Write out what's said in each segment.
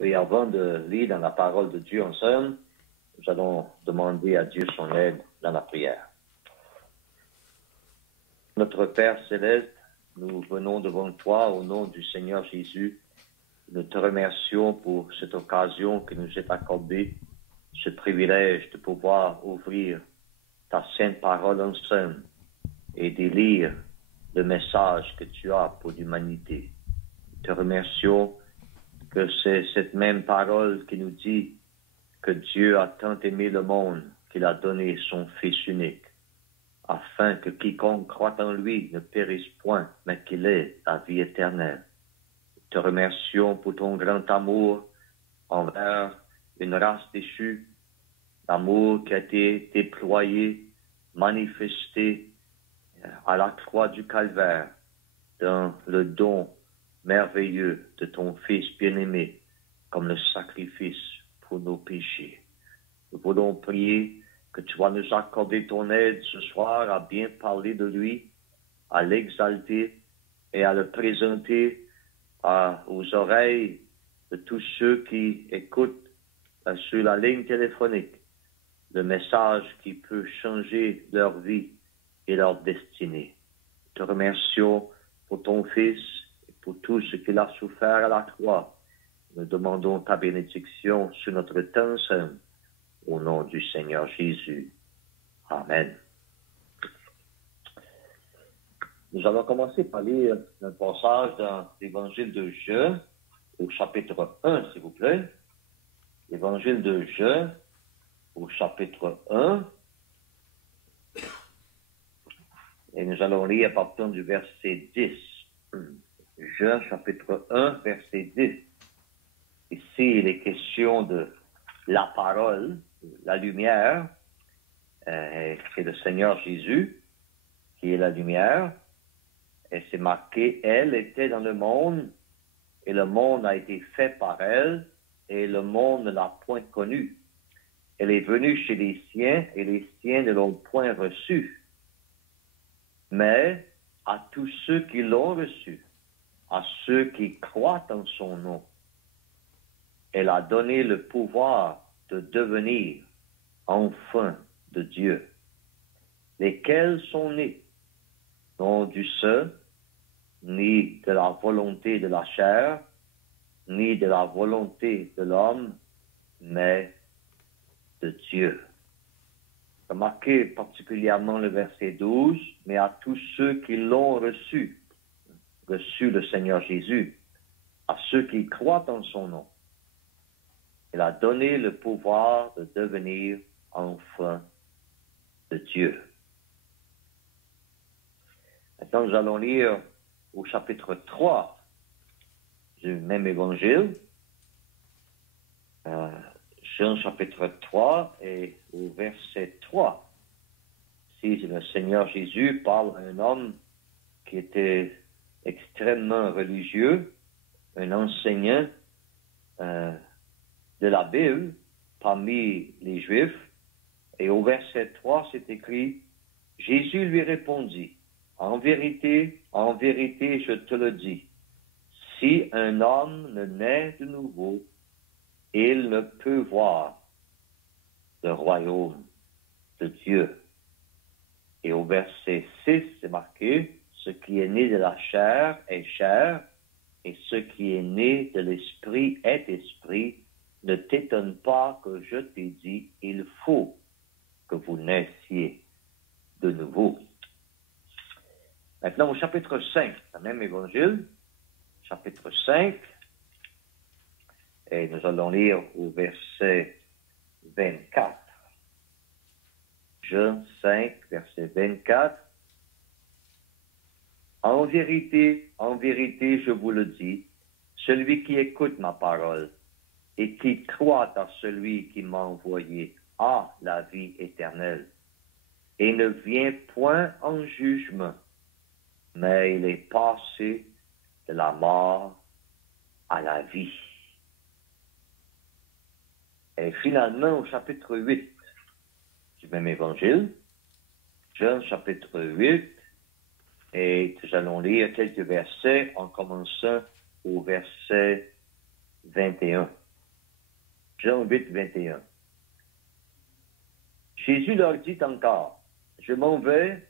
Et avant de lire dans la parole de Dieu ensemble, nous allons demander à Dieu son aide dans la prière. Notre Père céleste, nous venons devant toi au nom du Seigneur Jésus. Nous te remercions pour cette occasion que nous est accordée, ce privilège de pouvoir ouvrir ta sainte parole ensemble et de lire le message que tu as pour l'humanité. Nous te remercions que c'est cette même parole qui nous dit que Dieu a tant aimé le monde qu'il a donné son Fils unique, afin que quiconque croit en lui ne périsse point, mais qu'il ait la vie éternelle. Nous te remercions pour ton grand amour envers une race déchue, l'amour qui a été déployé, manifesté à la croix du Calvaire, dans le don merveilleux de ton Fils bien-aimé, comme le sacrifice pour nos péchés. Nous voulons prier que tu vas nous accorder ton aide ce soir à bien parler de lui, à l'exalter et à le présenter aux oreilles de tous ceux qui écoutent sur la ligne téléphonique le message qui peut changer leur vie et leur destinée. Nous te remercions pour ton Fils et pour tout ce qu'il a souffert à la croix. Nous demandons ta bénédiction sur notre temps saint, au nom du Seigneur Jésus. Amen. Nous allons commencer par lire un passage dans l'Évangile de Jean, au chapitre 1, s'il vous plaît. L'Évangile de Jean, au chapitre 1. Et nous allons lire à partir du verset 10. Jean, chapitre 1, verset 10. Ici, il est question de la parole, la lumière, c'est le Seigneur Jésus qui est la lumière. Et c'est marqué, elle était dans le monde, et le monde a été fait par elle, et le monde ne l'a point connue. Elle est venue chez les siens, et les siens ne l'ont point reçue. Mais à tous ceux qui l'ont reçue, à ceux qui croient en son nom, elle a donné le pouvoir de devenir enfants de Dieu, lesquels sont nés, non du sang, ni de la volonté de la chair, ni de la volonté de l'homme, mais de Dieu. Remarquez particulièrement le verset 12, mais à tous ceux qui l'ont reçu le Seigneur Jésus, à ceux qui croient en son nom, il a donné le pouvoir de devenir enfants de Dieu. Maintenant, nous allons lire au chapitre 3 du même évangile. Jean chapitre 3 et au verset 3. Si le Seigneur Jésus parle à un homme qui était extrêmement religieux, un enseignant de la Bible parmi les Juifs, et au verset 3, c'est écrit, Jésus lui répondit, en vérité, je te le dis, si un homme ne naît de nouveau, il ne peut voir le royaume de Dieu. Et au verset 6, c'est marqué, ce qui est né de la chair est chair, et ce qui est né de l'esprit est esprit. Ne t'étonne pas que je t'ai dit, il faut que vous naissiez de nouveau. Maintenant, au chapitre 5, le même évangile, chapitre 5, et nous allons lire au verset 24. Jean 5, verset 24. En vérité, je vous le dis, celui qui écoute ma parole et qui croit à celui qui m'a envoyé a la vie éternelle et ne vient point en jugement, mais il est passé de la mort à la vie. Et finalement, au chapitre 8 du même évangile, Jean chapitre 8, et nous allons lire quelques versets en commençant au verset 21. Jean 8, 21. Jésus leur dit encore, je m'en vais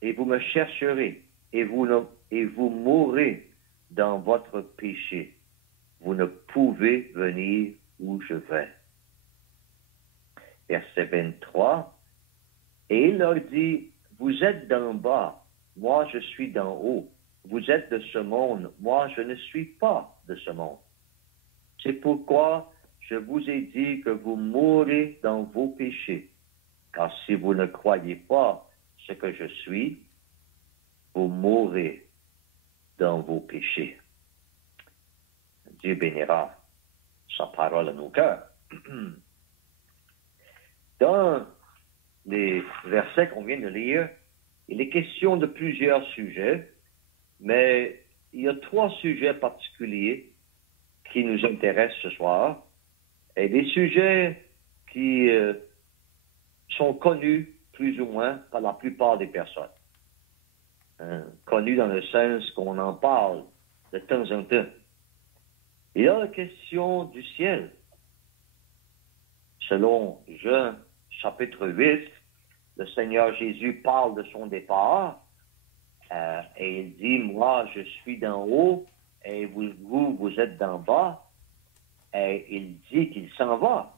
et vous me chercherez et vous mourrez dans votre péché. Vous ne pouvez venir où je vais. Verset 23. Et il leur dit, vous êtes d'en bas, moi je suis d'en haut. Vous êtes de ce monde, moi je ne suis pas de ce monde. C'est pourquoi je vous ai dit que vous mourrez dans vos péchés. Car si vous ne croyez pas ce que je suis, vous mourrez dans vos péchés. Dieu bénira sa parole à nos cœurs. Dans les versets qu'on vient de lire, il est question de plusieurs sujets, mais il y a 3 sujets particuliers qui nous intéressent ce soir, et des sujets qui sont connus plus ou moins par la plupart des personnes. Connus dans le sens qu'on en parle de temps en temps. Il y a la question du ciel. Selon Jean chapitre 8, le Seigneur Jésus parle de son départ et il dit, moi je suis d'en haut et vous êtes d'en bas. Et il dit qu'il s'en va.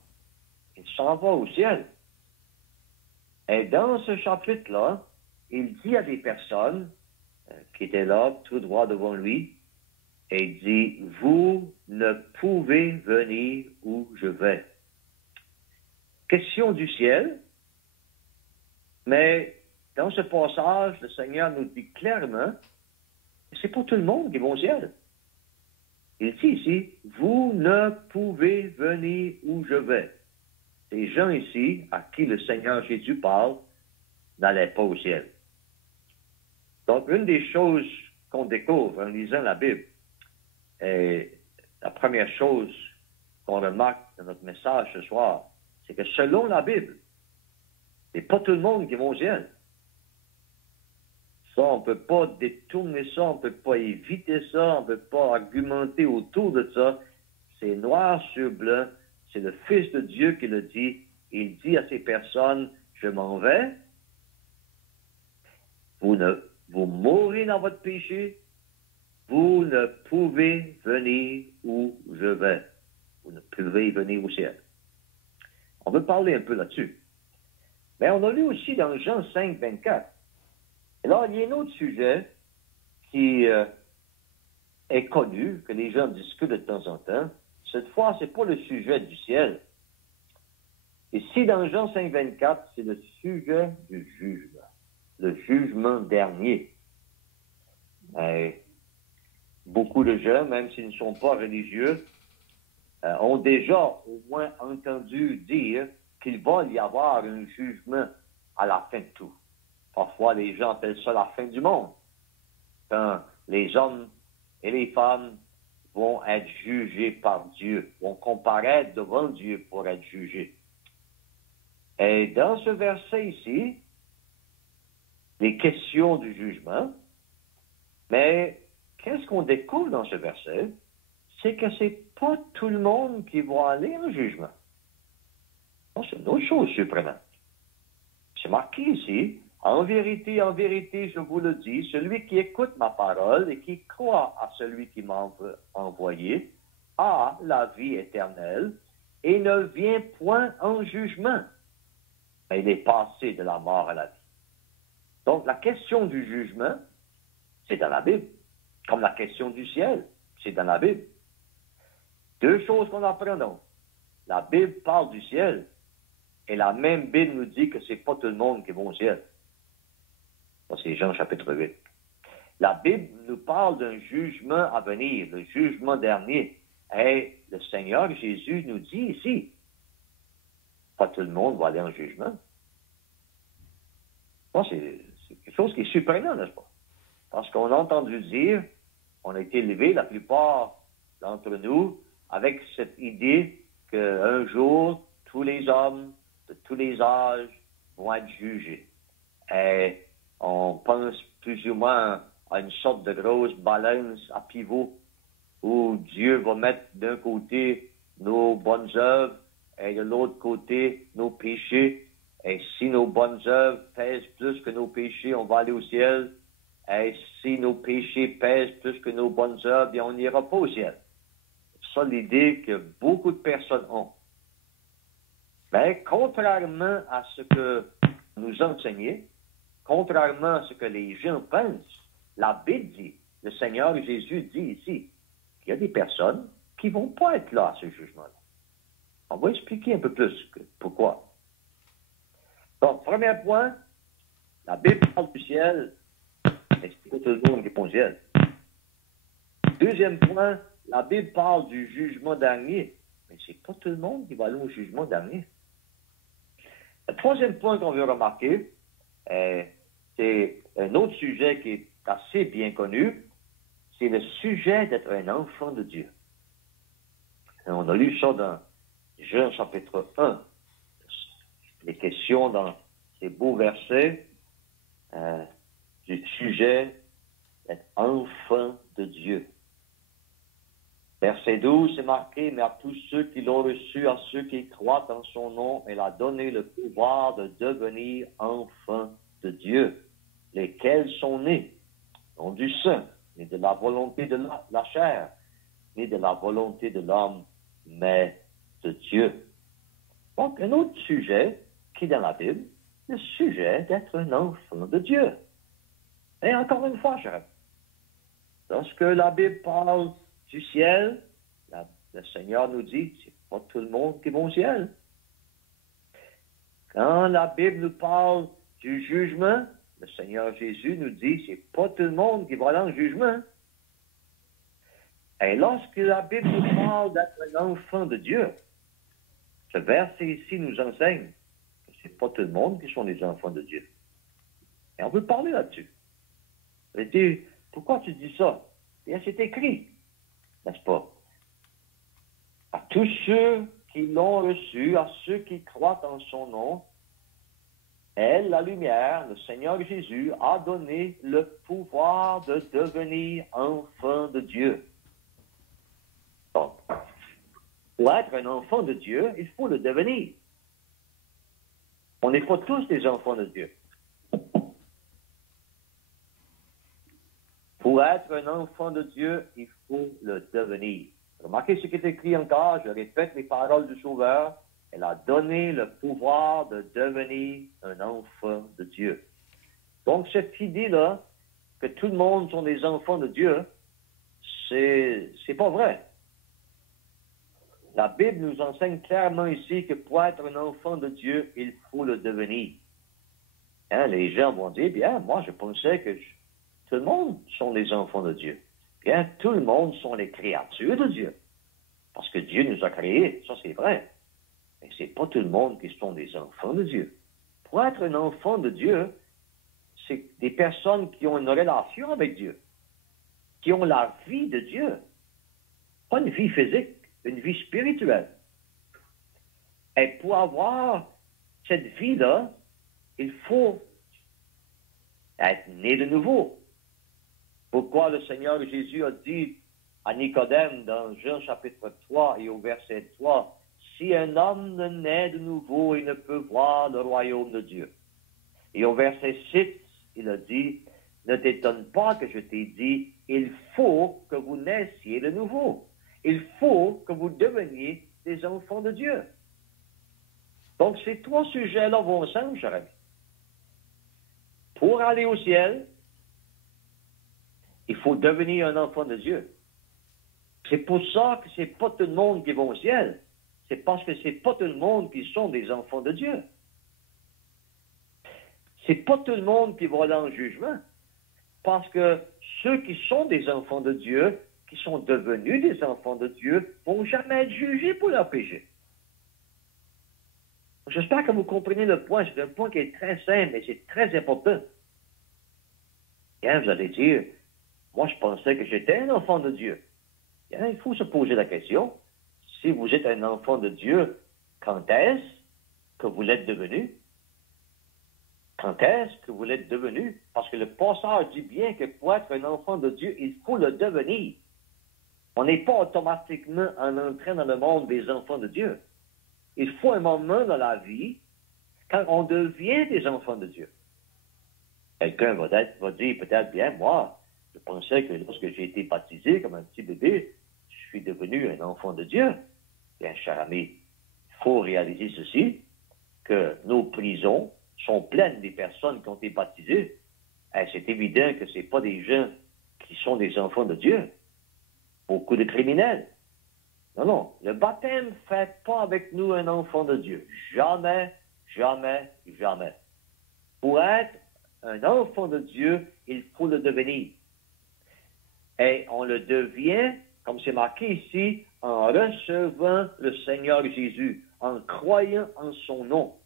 Il s'en va au ciel. Et dans ce chapitre-là, il dit à des personnes qui étaient là, tout droit devant lui, et il dit, vous ne pouvez venir où je vais. Question du ciel, mais dans ce passage, le Seigneur nous dit clairement, c'est pas tout le monde qui va au ciel. Il dit ici, vous ne pouvez venir où je vais. Ces gens ici, à qui le Seigneur Jésus parle, n'allaient pas au ciel. Donc, une des choses qu'on découvre en lisant la Bible, et la première chose qu'on remarque dans notre message ce soir, c'est que selon la Bible, c'est pas tout le monde qui va au ciel. Ça, on ne peut pas détourner ça, on ne peut pas éviter ça, on ne peut pas argumenter autour de ça. C'est noir sur blanc, c'est le Fils de Dieu qui le dit. Il dit à ces personnes, je m'en vais, vous mourrez dans votre péché, vous ne pouvez venir où je vais. Vous ne pouvez venir au ciel. On veut parler un peu là-dessus. Mais on a lu aussi dans Jean 5, 24. Et là, il y a un autre sujet qui est connu, que les gens discutent de temps en temps. Cette fois, ce n'est pas le sujet du ciel. Ici, dans Jean 5, 24, c'est le sujet du jugement. Le jugement dernier. Et beaucoup de gens, même s'ils ne sont pas religieux, ont déjà au moins entendu dire qu'il va y avoir un jugement à la fin de tout. Parfois, les gens appellent ça la fin du monde. Quand les hommes et les femmes vont être jugés par Dieu, vont comparaître devant Dieu pour être jugés. Et dans ce verset ici, les questions du jugement, mais qu'est-ce qu'on découvre dans ce verset? C'est que c'est pas tout le monde qui va aller en jugement. C'est une autre chose surprenante. C'est marqué ici, en vérité, je vous le dis, celui qui écoute ma parole et qui croit à celui qui m'a envoyé a la vie éternelle et ne vient point en jugement. Mais il est passé de la mort à la vie. Donc, la question du jugement, c'est dans la Bible. Comme la question du ciel, c'est dans la Bible. 2 choses qu'on apprend donc. La Bible parle du ciel, et la même Bible nous dit que c'est pas tout le monde qui va au ciel. Ça, c'est Jean chapitre 8. La Bible nous parle d'un jugement à venir, le jugement dernier. Et le Seigneur Jésus nous dit ici, pas tout le monde va aller en jugement. Bon, c'est quelque chose qui est surprenant, n'est-ce pas? Parce qu'on a entendu dire, on a été élevés, la plupart d'entre nous, avec cette idée qu'un jour, tous les hommes de tous les âges vont être jugés. Et on pense plus ou moins à une sorte de grosse balance à pivot où Dieu va mettre d'un côté nos bonnes œuvres et de l'autre côté, nos péchés. Et si nos bonnes œuvres pèsent plus que nos péchés, on va aller au ciel. Et si nos péchés pèsent plus que nos bonnes œuvres, bien, on n'ira pas au ciel. C'est ça l'idée que beaucoup de personnes ont. Mais contrairement à ce que nous enseignez, contrairement à ce que les gens pensent, la Bible dit, le Seigneur Jésus dit ici, qu'il y a des personnes qui ne vont pas être là à ce jugement-là. On va expliquer un peu plus pourquoi. Donc, premier point, la Bible parle du ciel, mais c'est pas tout le monde qui est au ciel. Deuxième point, la Bible parle du jugement dernier, mais c'est pas tout le monde qui va aller au jugement dernier. Le troisième point qu'on veut remarquer, c'est un autre sujet qui est assez bien connu, c'est le sujet d'être un enfant de Dieu. Et on a lu ça dans Jean chapitre 1. Les questions dans ces beaux versets du sujet d'être enfant de Dieu. Verset 12, c'est marqué, mais à tous ceux qui l'ont reçu, à ceux qui croient en son nom, elle a donné le pouvoir de devenir enfants de Dieu, lesquels sont nés, non du sang, ni de la volonté de la chair, ni de la volonté de l'homme, mais de Dieu. Donc, un autre sujet qui est dans la Bible, le sujet d'être un enfant de Dieu. Et encore une fois, je répète, lorsque la Bible parle du ciel, le Seigneur nous dit, c'est pas tout le monde qui va au ciel. Quand la Bible nous parle du jugement, le Seigneur Jésus nous dit, c'est pas tout le monde qui va dans le jugement. Et lorsque la Bible nous parle d'être un enfant de Dieu, ce verset ici nous enseigne que c'est pas tout le monde qui sont des enfants de Dieu. Et on veut parler là-dessus. On veut dire, pourquoi tu dis ça? Bien, c'est écrit, n'est-ce pas? À tous ceux qui l'ont reçu, à ceux qui croient en son nom, elle, la lumière, le Seigneur Jésus, a donné le pouvoir de devenir enfant de Dieu. Donc, pour être un enfant de Dieu, il faut le devenir. On n'est pas tous des enfants de Dieu. Pour être un enfant de Dieu, il faut le devenir. Remarquez ce qui est écrit encore, je répète les paroles du Sauveur. Elle a donné le pouvoir de devenir un enfant de Dieu. Donc, cette idée-là, que tout le monde sont des enfants de Dieu, c'est pas vrai. La Bible nous enseigne clairement ici que pour être un enfant de Dieu, il faut le devenir. Hein, les gens vont dire, bien, moi, je pensais que tout le monde sont des enfants de Dieu. Bien, tout le monde sont les créatures de Dieu. Parce que Dieu nous a créés, ça c'est vrai. Mais c'est pas tout le monde qui sont des enfants de Dieu. Pour être un enfant de Dieu, c'est des personnes qui ont une relation avec Dieu, qui ont la vie de Dieu. Pas une vie physique, une vie spirituelle. Et pour avoir cette vie-là, il faut être né de nouveau. Pourquoi le Seigneur Jésus a dit à Nicodème dans Jean chapitre 3 et au verset 3, « Si un homme ne naît de nouveau, il ne peut voir le royaume de Dieu. » Et au verset 6, il a dit, « Ne t'étonne pas que je t'ai dit, il faut que vous naissiez de nouveau. Il faut que vous deveniez des enfants de Dieu. » Donc, ces trois sujets-là vont ensemble, cher ami. Pour aller au ciel, il faut devenir un enfant de Dieu. C'est pour ça que c'est pas tout le monde qui va au ciel. C'est parce que c'est pas tout le monde qui sont des enfants de Dieu. C'est pas tout le monde qui va dans le jugement. Parce que ceux qui sont des enfants de Dieu, qui sont devenus des enfants de Dieu, vont jamais être jugés pour leur péché. J'espère que vous comprenez le point. C'est un point qui est très simple, mais c'est très important. Et vous allez dire, moi je pensais que j'étais un enfant de Dieu. Bien, il faut se poser la question, si vous êtes un enfant de Dieu, quand est-ce que vous l'êtes devenu? Quand est-ce que vous l'êtes devenu? Parce que le passage dit bien que pour être un enfant de Dieu, il faut le devenir. On n'est pas automatiquement en entrant dans le monde des enfants de Dieu. Il faut un moment dans la vie quand on devient des enfants de Dieu. Quelqu'un va dire peut-être bien, moi, je pensais que lorsque j'ai été baptisé comme un petit bébé, je suis devenu un enfant de Dieu. Bien, cher ami, il faut réaliser ceci, que nos prisons sont pleines des personnes qui ont été baptisées. Et c'est évident que ce n'est pas des gens qui sont des enfants de Dieu. Beaucoup de criminels. Non, non. Le baptême ne fait pas avec nous un enfant de Dieu. Jamais, jamais, jamais. Pour être un enfant de Dieu, il faut le devenir. Et on le devient, comme c'est marqué ici, en recevant le Seigneur Jésus, en croyant en son nom.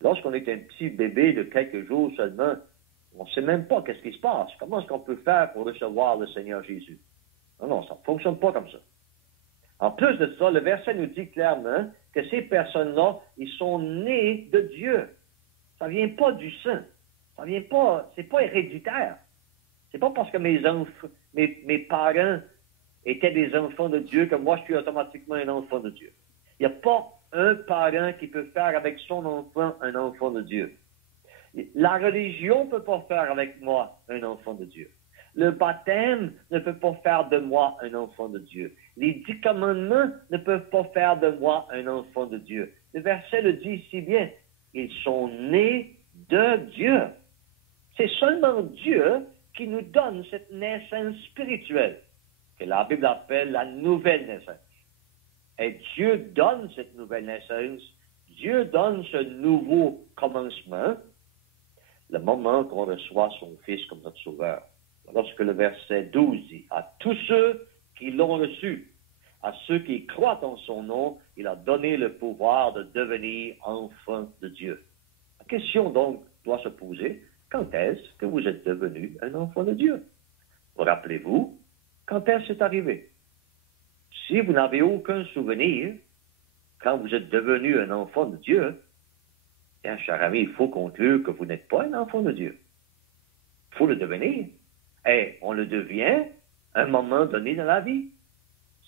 Lorsqu'on est un petit bébé de quelques jours seulement, on ne sait même pas qu'est-ce qui se passe. Comment est-ce qu'on peut faire pour recevoir le Seigneur Jésus? Non, non, ça ne fonctionne pas comme ça. En plus de ça, le verset nous dit clairement que ces personnes-là, ils sont nés de Dieu. Ça ne vient pas du sang. Ça vient pas, c'est pas héréditaire. C'est pas parce que mes parents étaient des enfants de Dieu que moi je suis automatiquement un enfant de Dieu. Il n'y a pas un parent qui peut faire avec son enfant un enfant de Dieu. La religion ne peut pas faire avec moi un enfant de Dieu. Le baptême ne peut pas faire de moi un enfant de Dieu. Les 10 commandements ne peuvent pas faire de moi un enfant de Dieu. Le verset le dit si bien. Ils sont nés de Dieu. C'est seulement Dieu qui nous donne cette naissance spirituelle, que la Bible appelle la nouvelle naissance. Et Dieu donne cette nouvelle naissance, Dieu donne ce nouveau commencement, le moment qu'on reçoit son Fils comme notre Sauveur. Lorsque le verset 12 dit, à tous ceux qui l'ont reçu, à ceux qui croient en son nom, il a donné le pouvoir de devenir enfants de Dieu. La question donc doit se poser, quand est-ce que vous êtes devenu un enfant de Dieu? Vous rappelez-vous, quand est-ce que c'est arrivé? Si vous n'avez aucun souvenir, quand vous êtes devenu un enfant de Dieu, bien, cher ami, il faut conclure que vous n'êtes pas un enfant de Dieu. Il faut le devenir. Et on le devient à un moment donné dans la vie.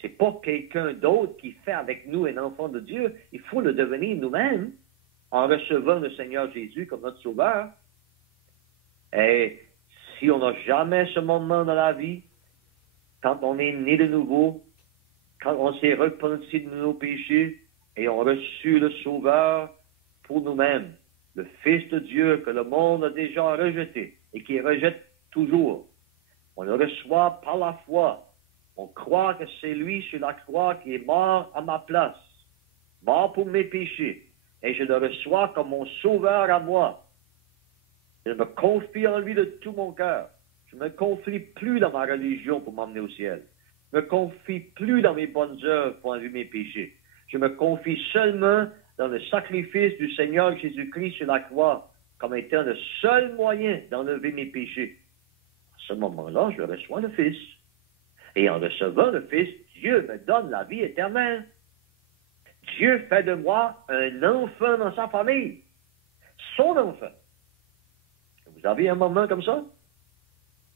C'est pas quelqu'un d'autre qui fait avec nous un enfant de Dieu. Il faut le devenir nous-mêmes en recevant le Seigneur Jésus comme notre Sauveur. Et si on n'a jamais ce moment dans la vie, quand on est né de nouveau, quand on s'est repenti de nos péchés et on a reçu le Sauveur pour nous-mêmes, le Fils de Dieu que le monde a déjà rejeté et qui rejette toujours, on le reçoit par la foi. On croit que c'est lui sur la croix qui est mort à ma place, mort pour mes péchés, et je le reçois comme mon Sauveur à moi. Je me confie en lui de tout mon cœur. Je ne me confie plus dans ma religion pour m'emmener au ciel. Je ne me confie plus dans mes bonnes œuvres pour enlever mes péchés. Je me confie seulement dans le sacrifice du Seigneur Jésus-Christ sur la croix comme étant le seul moyen d'enlever mes péchés. À ce moment-là, je reçois le Fils. Et en recevant le Fils, Dieu me donne la vie éternelle. Dieu fait de moi un enfant dans sa famille. Son enfant. Vous avez un moment comme ça?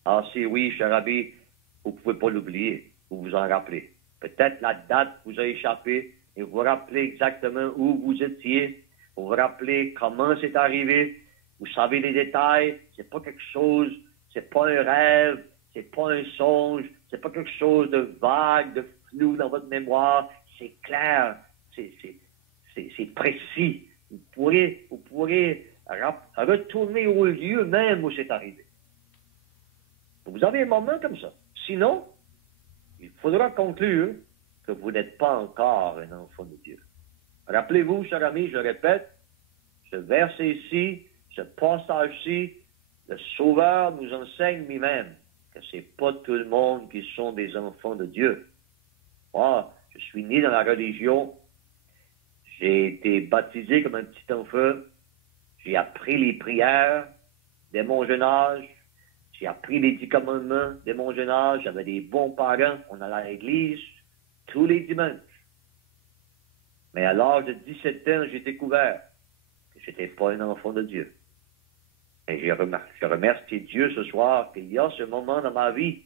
Ah, si oui, cher ami, vous ne pouvez pas l'oublier. Vous vous en rappelez. Peut-être la date vous a échappé et vous vous rappelez exactement où vous étiez. Vous vous rappelez comment c'est arrivé. Vous savez les détails. C'est pas quelque chose, c'est pas un rêve, c'est pas un songe, c'est pas quelque chose de vague, de flou dans votre mémoire. C'est clair, c'est précis. Vous pourrez retourner au lieu même où c'est arrivé. Vous avez un moment comme ça. Sinon, il faudra conclure que vous n'êtes pas encore un enfant de Dieu. Rappelez-vous, cher ami, je répète, ce verset ici, ce passage-ci, le Sauveur nous enseigne lui-même que ce n'est pas tout le monde qui sont des enfants de Dieu. Moi, je suis né dans la religion, j'ai été baptisé comme un petit enfant, j'ai appris les prières dès mon jeune âge, j'ai appris les 10 commandements dès mon jeune âge, j'avais des bons parents, on allait à l'église tous les dimanches. Mais à l'âge de 17 ans, j'ai découvert que je n'étais pas un enfant de Dieu. Et je remercie Dieu ce soir qu'il y a ce moment dans ma vie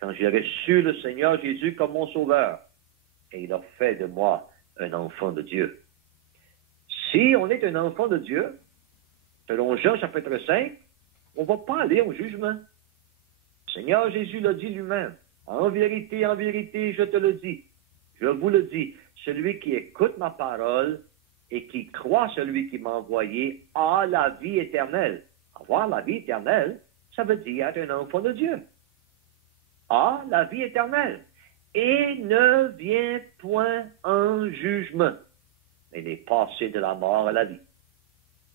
quand j'ai reçu le Seigneur Jésus comme mon sauveur. Et il a fait de moi un enfant de Dieu. Si on est un enfant de Dieu, selon Jean chapitre 5, on ne va pas aller au jugement. Le Seigneur Jésus l'a dit lui-même. En vérité, je te le dis. Je vous le dis, celui qui écoute ma parole et qui croit celui qui m'a envoyé a la vie éternelle. Avoir la vie éternelle, ça veut dire être un enfant de Dieu. A la vie éternelle et ne vient point en jugement, mais est passé de la mort à la vie.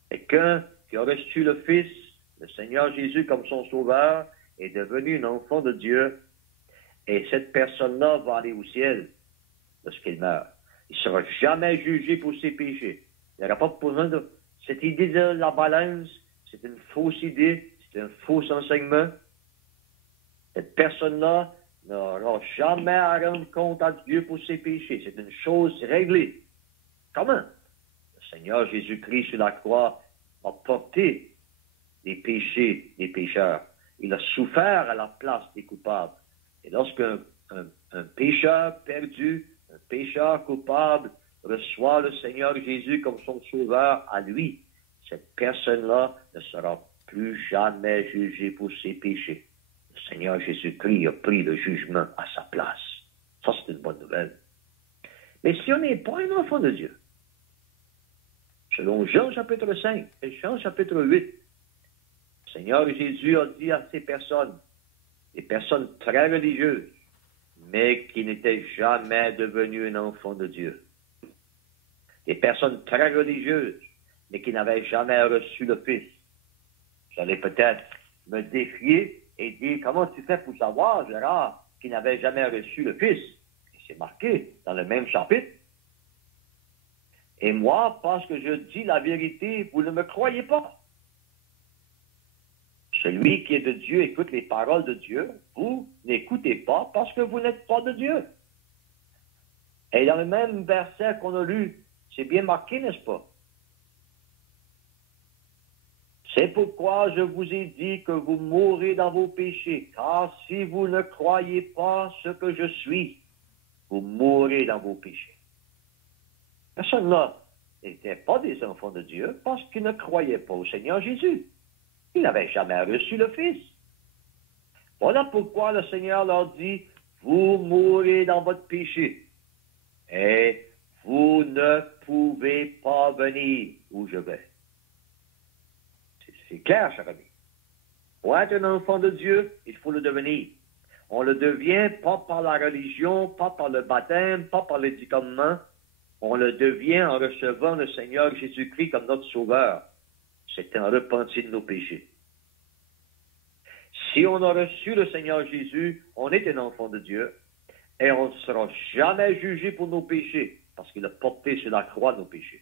Quelqu'un qui a reçu le Fils, le Seigneur Jésus comme son sauveur, est devenu un enfant de Dieu, et cette personne-là va aller au ciel lorsqu'il meurt. Il ne sera jamais jugé pour ses péchés. Il n'y aura pas besoin de... Cette idée de la balance, c'est une fausse idée, c'est un faux enseignement. Cette personne-là n'aura jamais à rendre compte à Dieu pour ses péchés. C'est une chose réglée. Comment? Le Seigneur Jésus-Christ sur la croix a porté les péchés des pécheurs. Il a souffert à la place des coupables. Et lorsqu'un pécheur perdu, un pécheur coupable reçoit le Seigneur Jésus comme son sauveur à lui, cette personne-là ne sera plus jamais jugée pour ses péchés. Le Seigneur Jésus-Christ a pris le jugement à sa place. Ça, c'est une bonne nouvelle. Mais si on n'est pas un enfant de Dieu, selon Jean chapitre 5 et Jean chapitre 8, le Seigneur Jésus a dit à ces personnes, des personnes très religieuses, mais qui n'étaient jamais devenues un enfant de Dieu. Des personnes très religieuses, mais qui n'avaient jamais reçu le Fils. Vous allez peut-être me défier et dire, comment tu fais pour savoir, Gérard, qui n'avait jamais reçu le Fils? Et c'est marqué dans le même chapitre. Et moi, parce que je dis la vérité, vous ne me croyez pas. Celui qui est de Dieu écoute les paroles de Dieu. Vous n'écoutez pas parce que vous n'êtes pas de Dieu. Et dans le même verset qu'on a lu, c'est bien marqué, n'est-ce pas? C'est pourquoi je vous ai dit que vous mourrez dans vos péchés, car si vous ne croyez pas ce que je suis, vous mourrez dans vos péchés. Personne-là n'était pas des enfants de Dieu parce qu'ils ne croyaient pas au Seigneur Jésus. Ils n'avaient jamais reçu le Fils. Voilà pourquoi le Seigneur leur dit, vous mourrez dans votre péché et vous ne pouvez pas venir où je vais. C'est clair, cher ami. Pour être un enfant de Dieu, il faut le devenir. On le devient pas par la religion, pas par le baptême, pas par les 10 commandements. On le devient en recevant le Seigneur Jésus-Christ comme notre Sauveur. C'est un repenti de nos péchés. Si on a reçu le Seigneur Jésus, on est un enfant de Dieu et on ne sera jamais jugé pour nos péchés parce qu'il a porté sur la croix nos péchés.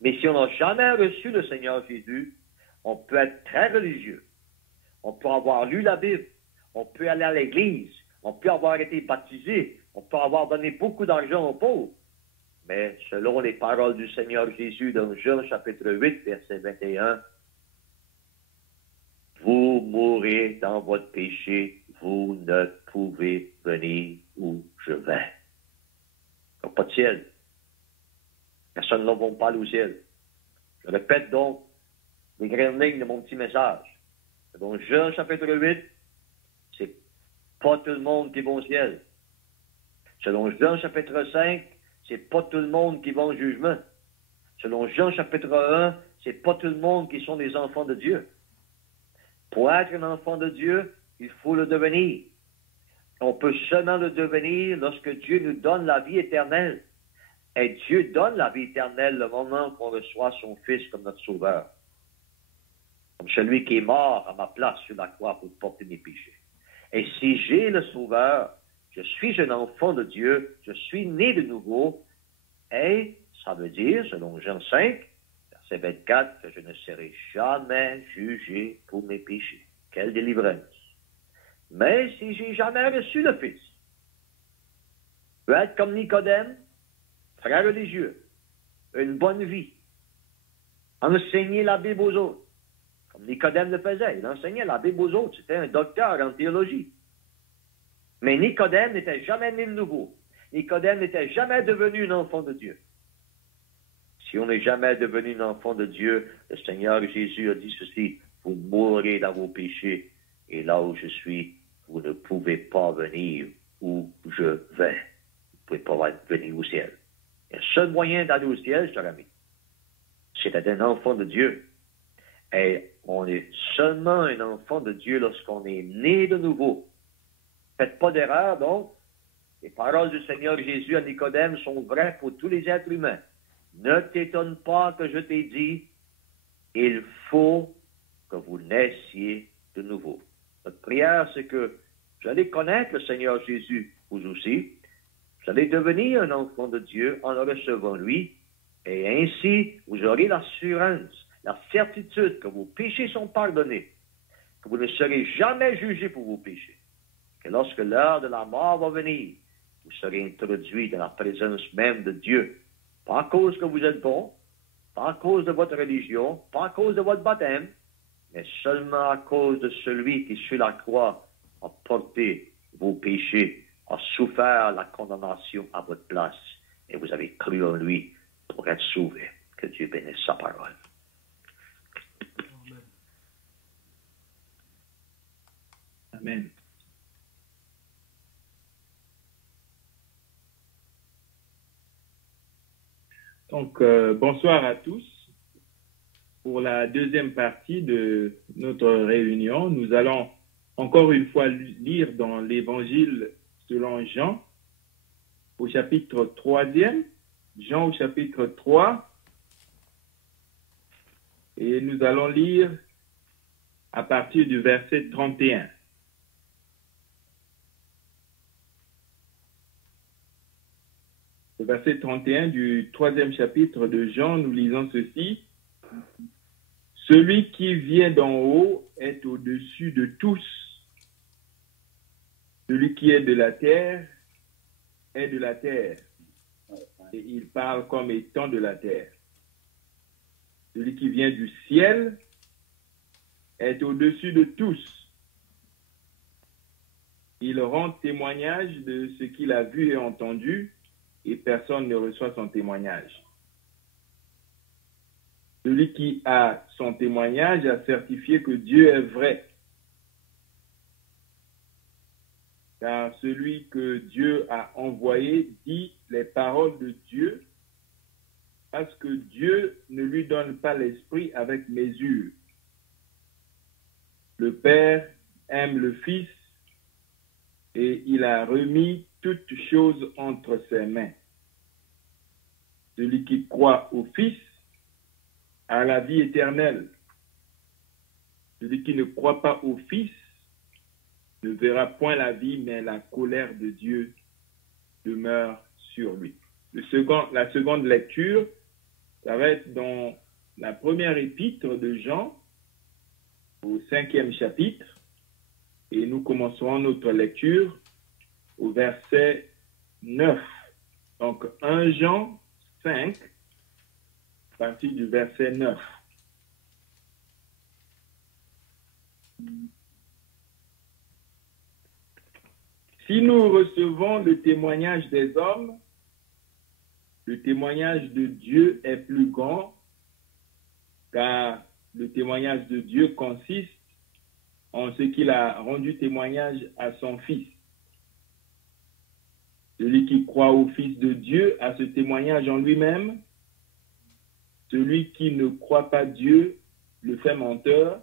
Mais si on n'a jamais reçu le Seigneur Jésus, on peut être très religieux. On peut avoir lu la Bible. On peut aller à l'église. On peut avoir été baptisé. On peut avoir donné beaucoup d'argent aux pauvres. Mais selon les paroles du Seigneur Jésus dans Jean chapitre 8, verset 21, vous mourrez dans votre péché, vous ne pouvez venir où je vais. Il n'y a pas de ciel. Personne ne va pas aller au ciel. Je répète donc les grandes lignes de mon petit message. Donc Jean chapitre 8, c'est pas tout le monde qui va au ciel. Selon Jean chapitre 5, c'est pas tout le monde qui va au jugement. Selon Jean chapitre 1, c'est pas tout le monde qui sont des enfants de Dieu. Pour être un enfant de Dieu, il faut le devenir. On peut seulement le devenir lorsque Dieu nous donne la vie éternelle. Et Dieu donne la vie éternelle le moment qu'on reçoit son Fils comme notre Sauveur. Comme celui qui est mort à ma place sur la croix pour porter mes péchés. Et si j'ai le Sauveur, je suis un enfant de Dieu, je suis né de nouveau, et ça veut dire, selon Jean 5, verset 24, que je ne serai jamais jugé pour mes péchés. Quelle délivrance! Mais si j'ai jamais reçu le Fils, je peux être comme Nicodème, très religieux, une bonne vie, enseigner la Bible aux autres, comme Nicodème le faisait. Il enseignait la Bible aux autres. C'était un docteur en théologie. Mais Nicodème n'était jamais né de nouveau. Nicodème n'était jamais devenu un enfant de Dieu. Si on n'est jamais devenu un enfant de Dieu, le Seigneur Jésus a dit ceci, vous mourrez dans vos péchés, et là où je suis, vous ne pouvez pas venir où je vais. Vous ne pouvez pas venir au ciel. Et le seul moyen d'aller au ciel, cher ami, c'est d'être un enfant de Dieu. Et on est seulement un enfant de Dieu lorsqu'on est né de nouveau. Faites pas d'erreur, donc. Les paroles du Seigneur Jésus à Nicodème sont vraies pour tous les êtres humains. Ne t'étonne pas que je t'ai dit, il faut que vous naissiez de nouveau. Notre prière, c'est que vous allez connaître le Seigneur Jésus, vous aussi. Vous allez devenir un enfant de Dieu en le recevant lui, et ainsi vous aurez l'assurance, la certitude que vos péchés sont pardonnés, que vous ne serez jamais jugés pour vos péchés, que lorsque l'heure de la mort va venir, vous serez introduit dans la présence même de Dieu, pas à cause que vous êtes bon, pas à cause de votre religion, pas à cause de votre baptême, mais seulement à cause de celui qui, sur la croix, a porté vos péchés, a souffert la condamnation à votre place, et vous avez cru en lui pour être sauvés. Que Dieu bénisse sa parole. Amen. Donc, bonsoir à tous. Pour la deuxième partie de notre réunion, nous allons encore une fois lire dans l'Évangile selon Jean, au chapitre 3e, Jean au chapitre 3, et nous allons lire à partir du verset 31. Le verset 31 du 3e chapitre de Jean, nous lisons ceci. Celui qui vient d'en haut est au-dessus de tous. Celui qui est de la terre est de la terre. Et il parle comme étant de la terre. Celui qui vient du ciel est au-dessus de tous. Il rend témoignage de ce qu'il a vu et entendu, et personne ne reçoit son témoignage. Celui qui a son témoignage a certifié que Dieu est vrai. Car celui que Dieu a envoyé dit les paroles de Dieu, parce que Dieu ne lui donne pas l'esprit avec mesure. Le Père aime le Fils et il a remis toutes choses entre ses mains. Celui qui croit au Fils a la vie éternelle. Celui qui ne croit pas au Fils ne verra point la vie, mais la colère de Dieu demeure sur lui. La seconde lecture, ça va être dans la première épître de Jean, au 5e chapitre, et nous commencerons notre lecture au verset 9. Donc 1 Jean 5, à partir du verset 9. Si nous recevons le témoignage des hommes, le témoignage de Dieu est plus grand, car le témoignage de Dieu consiste en ce qu'il a rendu témoignage à son Fils. Celui qui croit au Fils de Dieu a ce témoignage en lui-même. Celui qui ne croit pas Dieu le fait menteur,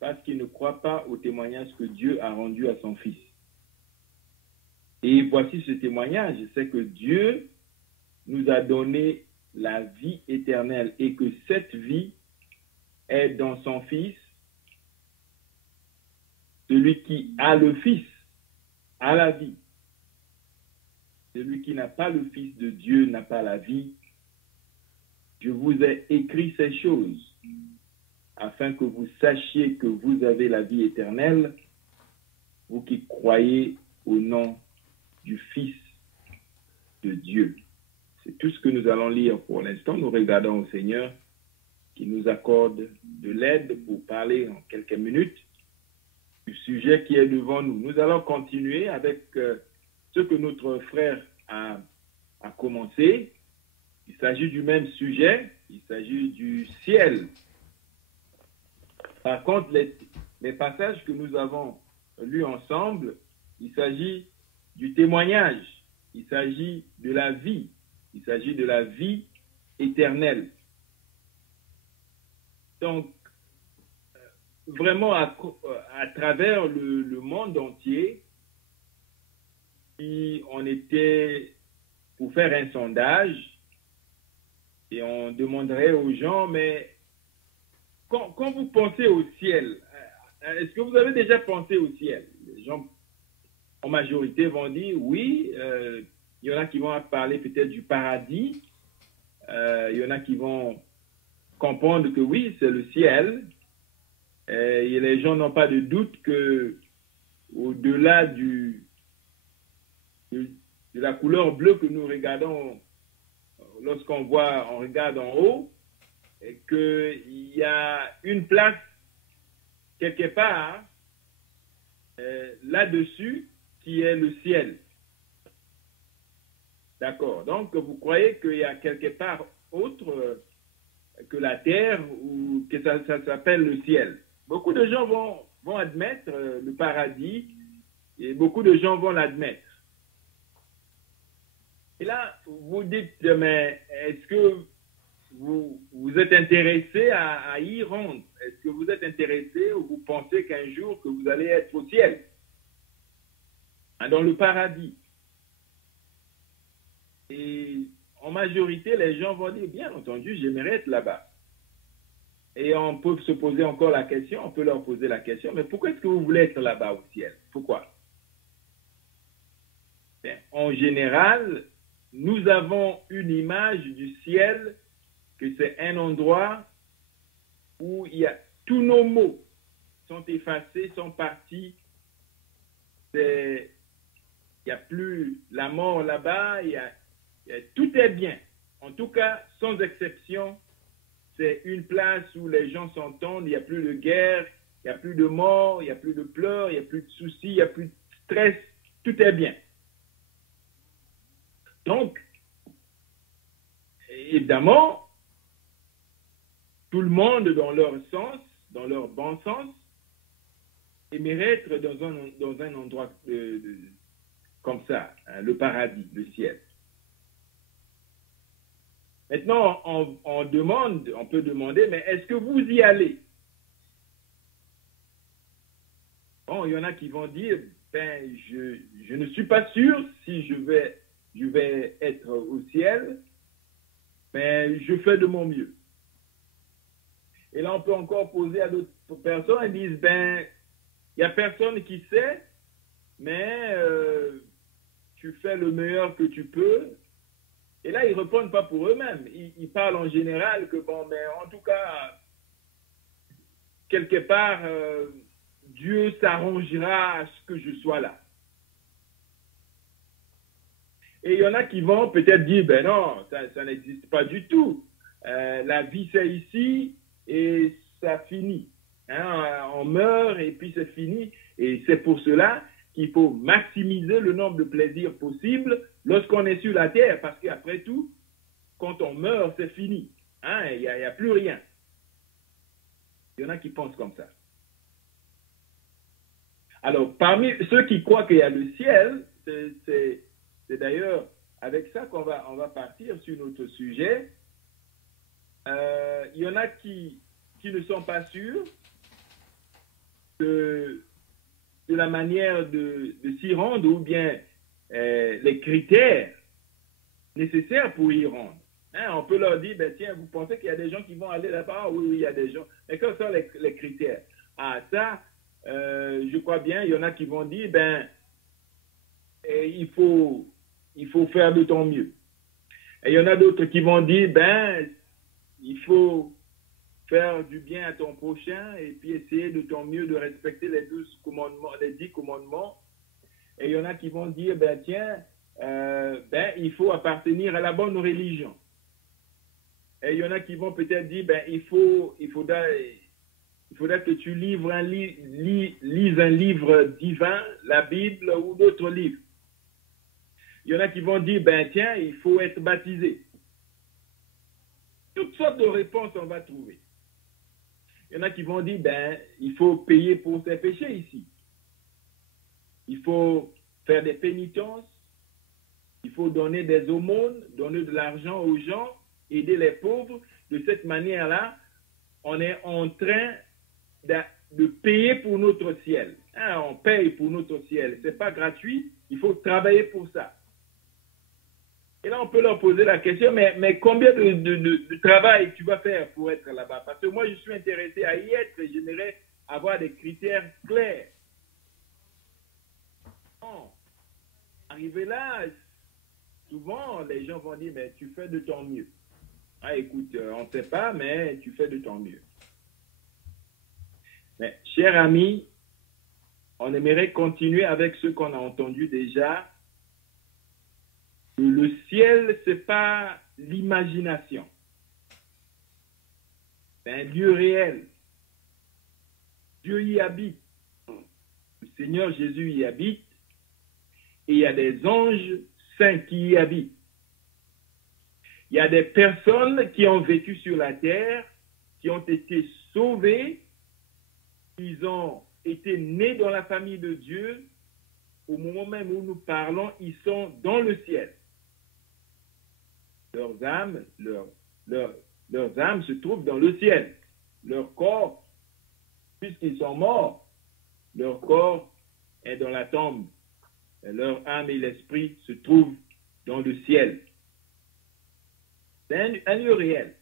parce qu'il ne croit pas au témoignage que Dieu a rendu à son Fils. Et voici ce témoignage, c'est que Dieu nous a donné la vie éternelle et que cette vie est dans son Fils. Celui qui a le Fils a la vie. Celui qui n'a pas le Fils de Dieu n'a pas la vie. Je vous ai écrit ces choses afin que vous sachiez que vous avez la vie éternelle, vous qui croyez au nom du Fils de Dieu. C'est tout ce que nous allons lire pour l'instant. Nous regardons au Seigneur qui nous accorde de l'aide pour parler en quelques minutes du sujet qui est devant nous. Nous allons continuer avec ce que notre frère a commencé. Il s'agit du même sujet, il s'agit du ciel. Par contre, les passages que nous avons lus ensemble, il s'agit du témoignage, il s'agit de la vie, il s'agit de la vie éternelle. Donc, vraiment, à travers le monde entier, si on était pour faire un sondage et on demanderait aux gens, mais quand vous pensez au ciel, est-ce que vous avez déjà pensé au ciel? Les gens, en majorité, vont dire oui. Il y en a qui vont parler peut-être du paradis. Il y en a qui vont comprendre que oui, c'est le ciel. Et les gens n'ont pas de doute que au-delà de la couleur bleue que nous regardons lorsqu'on regarde en haut, et qu'il y a une place quelque part là-dessus qui est le ciel. D'accord. Donc, vous croyez qu'il y a quelque part autre que la terre ou que ça s'appelle le ciel. Beaucoup de gens vont admettre le paradis et beaucoup de gens vont l'admettre. Et là, vous dites, mais est-ce que vous êtes intéressé à y rendre? Est-ce que vous êtes intéressé ou vous pensez qu'un jour que vous allez être au ciel, dans le paradis? Et en majorité, les gens vont dire, bien entendu, j'aimerais être là-bas. Et on peut se poser encore la question, on peut leur poser la question, mais pourquoi est-ce que vous voulez être là-bas au ciel? Pourquoi? Bien, en général, nous avons une image du ciel, que c'est un endroit où il y a tous nos maux sont effacés, sont partis. Il n'y a plus la mort là-bas, tout est bien. En tout cas, sans exception, c'est une place où les gens s'entendent, il n'y a plus de guerre, il n'y a plus de mort, il n'y a plus de pleurs, il n'y a plus de soucis, il n'y a plus de stress, tout est bien. Donc, évidemment, tout le monde, dans leur sens, dans leur bon sens, aimerait être dans un endroit comme ça, hein, le paradis, le ciel. Maintenant, on peut demander, mais est-ce que vous y allez? Bon, il y en a qui vont dire, ben, je ne suis pas sûr si je vais être au ciel, mais je fais de mon mieux. Et là, on peut encore poser à d'autres personnes, elles disent, ben, il n'y a personne qui sait, mais tu fais le meilleur que tu peux. Et là, ils ne répondent pas pour eux-mêmes. Ils parlent en général que, bon, mais en tout cas, quelque part, Dieu s'arrangera à ce que je sois là. Et il y en a qui vont peut-être dire, ben non, ça n'existe pas du tout. La vie, c'est ici et ça finit. Hein, on meurt et puis c'est fini. Et c'est pour cela qu'il faut maximiser le nombre de plaisirs possibles lorsqu'on est sur la terre. Parce qu'après tout, quand on meurt, c'est fini. Hein, il n'y a plus rien. Il y en a qui pensent comme ça. Alors, parmi ceux qui croient qu'il y a le ciel, c'est d'ailleurs avec ça qu'on va partir sur notre sujet. Il y en a qui ne sont pas sûrs de la manière de s'y rendre ou bien les critères nécessaires pour y rendre. Hein, on peut leur dire, ben, tiens, vous pensez qu'il y a des gens qui vont aller là-bas? Oui, il y a des gens. Mais quels sont les critères? Ah, ça, je crois bien, il y en a qui vont dire, ben, il faut faire de ton mieux. Et il y en a d'autres qui vont dire, ben, il faut faire du bien à ton prochain et puis essayer de ton mieux de respecter les 10 commandements. Et il y en a qui vont dire, ben tiens, il faut appartenir à la bonne religion. Et il y en a qui vont peut-être dire, ben il faut Il faudrait que tu lises un livre divin, la Bible ou d'autres livres. Il y en a qui vont dire, ben tiens, il faut être baptisé. Toutes sortes de réponses on va trouver. Il y en a qui vont dire, ben, il faut payer pour ses péchés ici. Il faut faire des pénitences. Il faut donner des aumônes, donner de l'argent aux gens, aider les pauvres. De cette manière-là, on est en train de payer pour notre ciel. Hein, on paye pour notre ciel. Ce n'est pas gratuit. Il faut travailler pour ça. Et là, on peut leur poser la question, mais combien de travail tu vas faire pour être là-bas? Parce que moi, je suis intéressé à y être et j'aimerais avoir des critères clairs. Bon, arrivé là, souvent, les gens vont dire, mais tu fais de ton mieux. Ah, écoute, on ne sait pas, mais tu fais de ton mieux. Mais, chers amis, on aimerait continuer avec ce qu'on a entendu déjà. Le ciel, ce n'est pas l'imagination. C'est un lieu réel. Dieu y habite. Le Seigneur Jésus y habite. Et il y a des anges saints qui y habitent. Il y a des personnes qui ont vécu sur la terre, qui ont été sauvées. Ils ont été nés dans la famille de Dieu. Au moment même où nous parlons, ils sont dans le ciel. Leurs âmes se trouvent dans le ciel. Leur corps, puisqu'ils sont morts, leur corps est dans la tombe. Et leur âme et l'esprit se trouvent dans le ciel. C'est un lieu réel.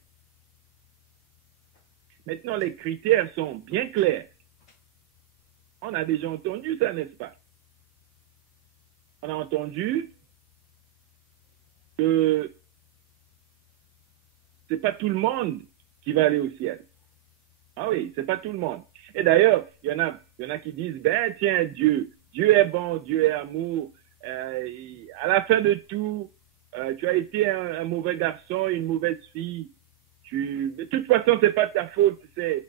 Maintenant, les critères sont bien clairs. On a déjà entendu ça, n'est-ce pas? On a entendu que ce n'est pas tout le monde qui va aller au ciel. Ah oui, ce n'est pas tout le monde. Et d'ailleurs, il y en a qui disent, ben tiens, Dieu est bon, Dieu est amour. À la fin de tout, tu as été un mauvais garçon, une mauvaise fille. De toute façon, ce n'est pas ta faute, c'est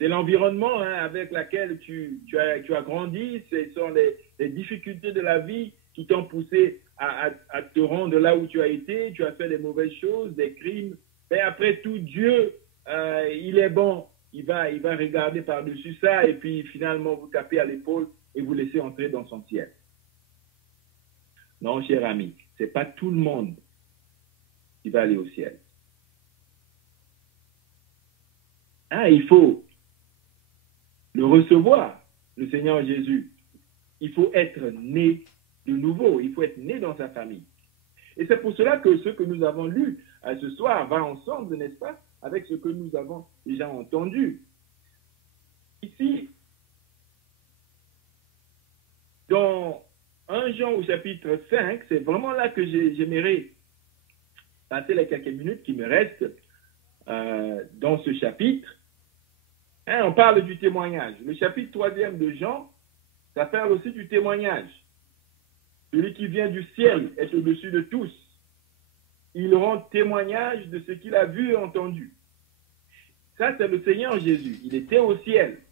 l'environnement avec lequel tu as grandi. Ce sont les difficultés de la vie qui t'ont poussé à te rendre là où tu as été. Tu as fait des mauvaises choses, des crimes. Mais après tout, Dieu, il est bon. Il va regarder par-dessus ça et puis finalement vous tapez à l'épaule et vous laissez entrer dans son ciel. Non, cher ami, ce n'est pas tout le monde qui va aller au ciel. Ah, il faut le recevoir, le Seigneur Jésus. Il faut être né de nouveau. Il faut être né dans sa famille. Et c'est pour cela que ce que nous avons lu ce soir va ensemble, n'est-ce pas, avec ce que nous avons déjà entendu. Ici, dans 1 Jean au chapitre 5, c'est vraiment là que j'aimerais passer les quelques minutes qui me restent dans ce chapitre. Hein, on parle du témoignage. Le chapitre 3e de Jean, ça parle aussi du témoignage. Celui qui vient du ciel est au-dessus de tous. Il rend témoignage de ce qu'il a vu et entendu. Ça, c'est le Seigneur Jésus. Il était au ciel.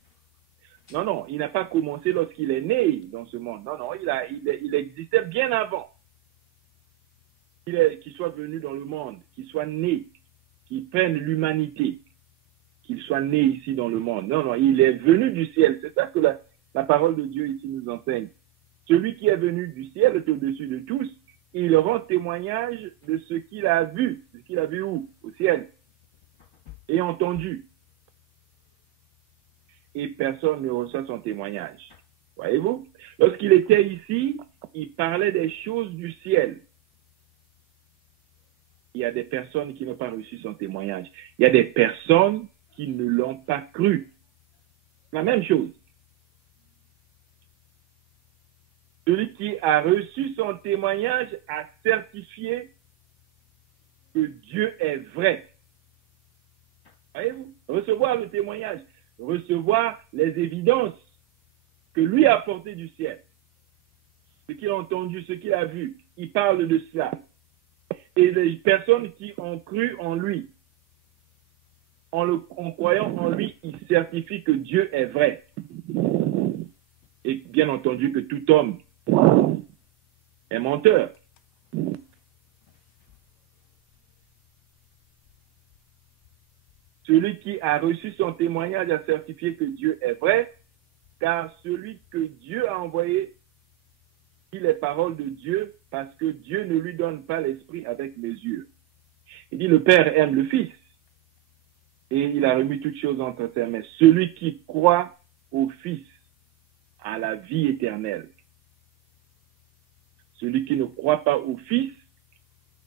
Non, il n'a pas commencé lorsqu'il est né dans ce monde. Non, il existait bien avant qu'il soit venu dans le monde, qu'il soit né, qu'il prenne l'humanité, qu'il soit né ici dans le monde. Non, il est venu du ciel. C'est ça que la parole de Dieu ici nous enseigne. Celui qui est venu du ciel est au-dessus de tous. Il rend témoignage de ce qu'il a vu. Ce qu'il a vu où? Au ciel. Et entendu. Et personne ne reçoit son témoignage. Voyez-vous? Lorsqu'il était ici, il parlait des choses du ciel. Il y a des personnes qui n'ont pas reçu son témoignage. Il y a des personnes qui ne l'ont pas cru. La même chose. Celui qui a reçu son témoignage a certifié que Dieu est vrai. Voyez-vous? Recevoir le témoignage, recevoir les évidences que lui a apportées du ciel. Ce qu'il a entendu, ce qu'il a vu, il parle de cela. Et les personnes qui ont cru en lui. en croyant en lui, il certifie que Dieu est vrai. Et bien entendu que tout homme est menteur. Celui qui a reçu son témoignage a certifié que Dieu est vrai, car celui que Dieu a envoyé dit les paroles de Dieu, parce que Dieu ne lui donne pas l'esprit avec mesure. Il dit, le Père aime le Fils, et il a remis toutes choses entre ses mains. Celui qui croit au Fils a la vie éternelle. Celui qui ne croit pas au Fils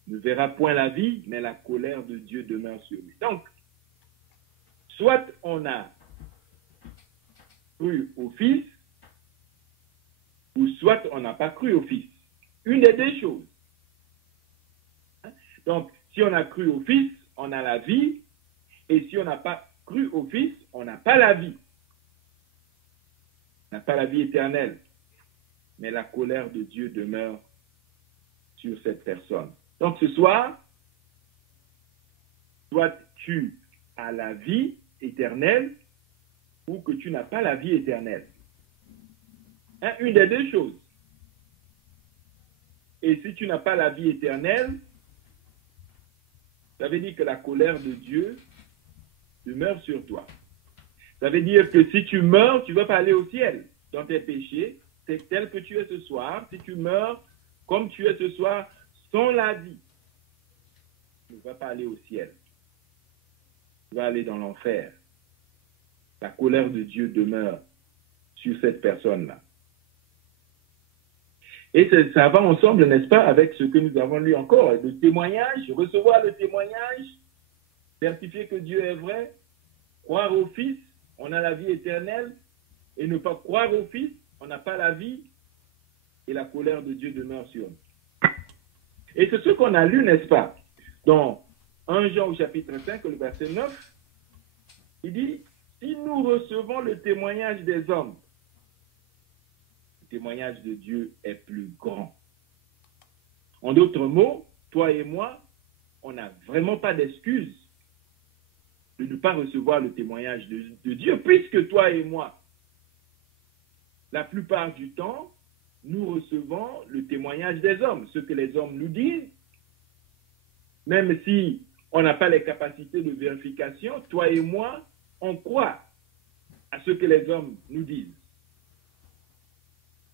ne verra point la vie, mais la colère de Dieu demeure sur lui. Donc, soit on a cru au Fils, ou soit on n'a pas cru au Fils. Une des deux choses. Donc, si on a cru au Fils, on a la vie, et si on n'a pas cru au Fils, on n'a pas la vie. On n'a pas la vie éternelle. Mais la colère de Dieu demeure sur cette personne. Donc, ce soir, soit tu as la vie éternelle, ou que tu n'as pas la vie éternelle. Une des deux choses. Et si tu n'as pas la vie éternelle, ça veut dire que la colère de Dieu demeure sur toi. Ça veut dire que si tu meurs, tu ne vas pas aller au ciel dans tes péchés, c'est tel que tu es ce soir. Si tu meurs comme tu es ce soir, sans la vie, tu ne vas pas aller au ciel. Tu vas aller dans l'enfer. La colère de Dieu demeure sur cette personne-là. Et ça va ensemble, n'est-ce pas, avec ce que nous avons lu encore, le témoignage, recevoir le témoignage, certifier que Dieu est vrai, croire au Fils, on a la vie éternelle, et ne pas croire au Fils, on n'a pas la vie, et la colère de Dieu demeure sur nous. Et c'est ce qu'on a lu, n'est-ce pas, dans 1 Jean au chapitre 5, le verset 9, il dit, si nous recevons le témoignage des hommes, le témoignage de Dieu est plus grand. En d'autres mots, toi et moi, on n'a vraiment pas d'excuse de ne pas recevoir le témoignage de Dieu, puisque toi et moi, la plupart du temps, nous recevons le témoignage des hommes, ce que les hommes nous disent, même si on n'a pas les capacités de vérification, toi et moi, on croit à ce que les hommes nous disent.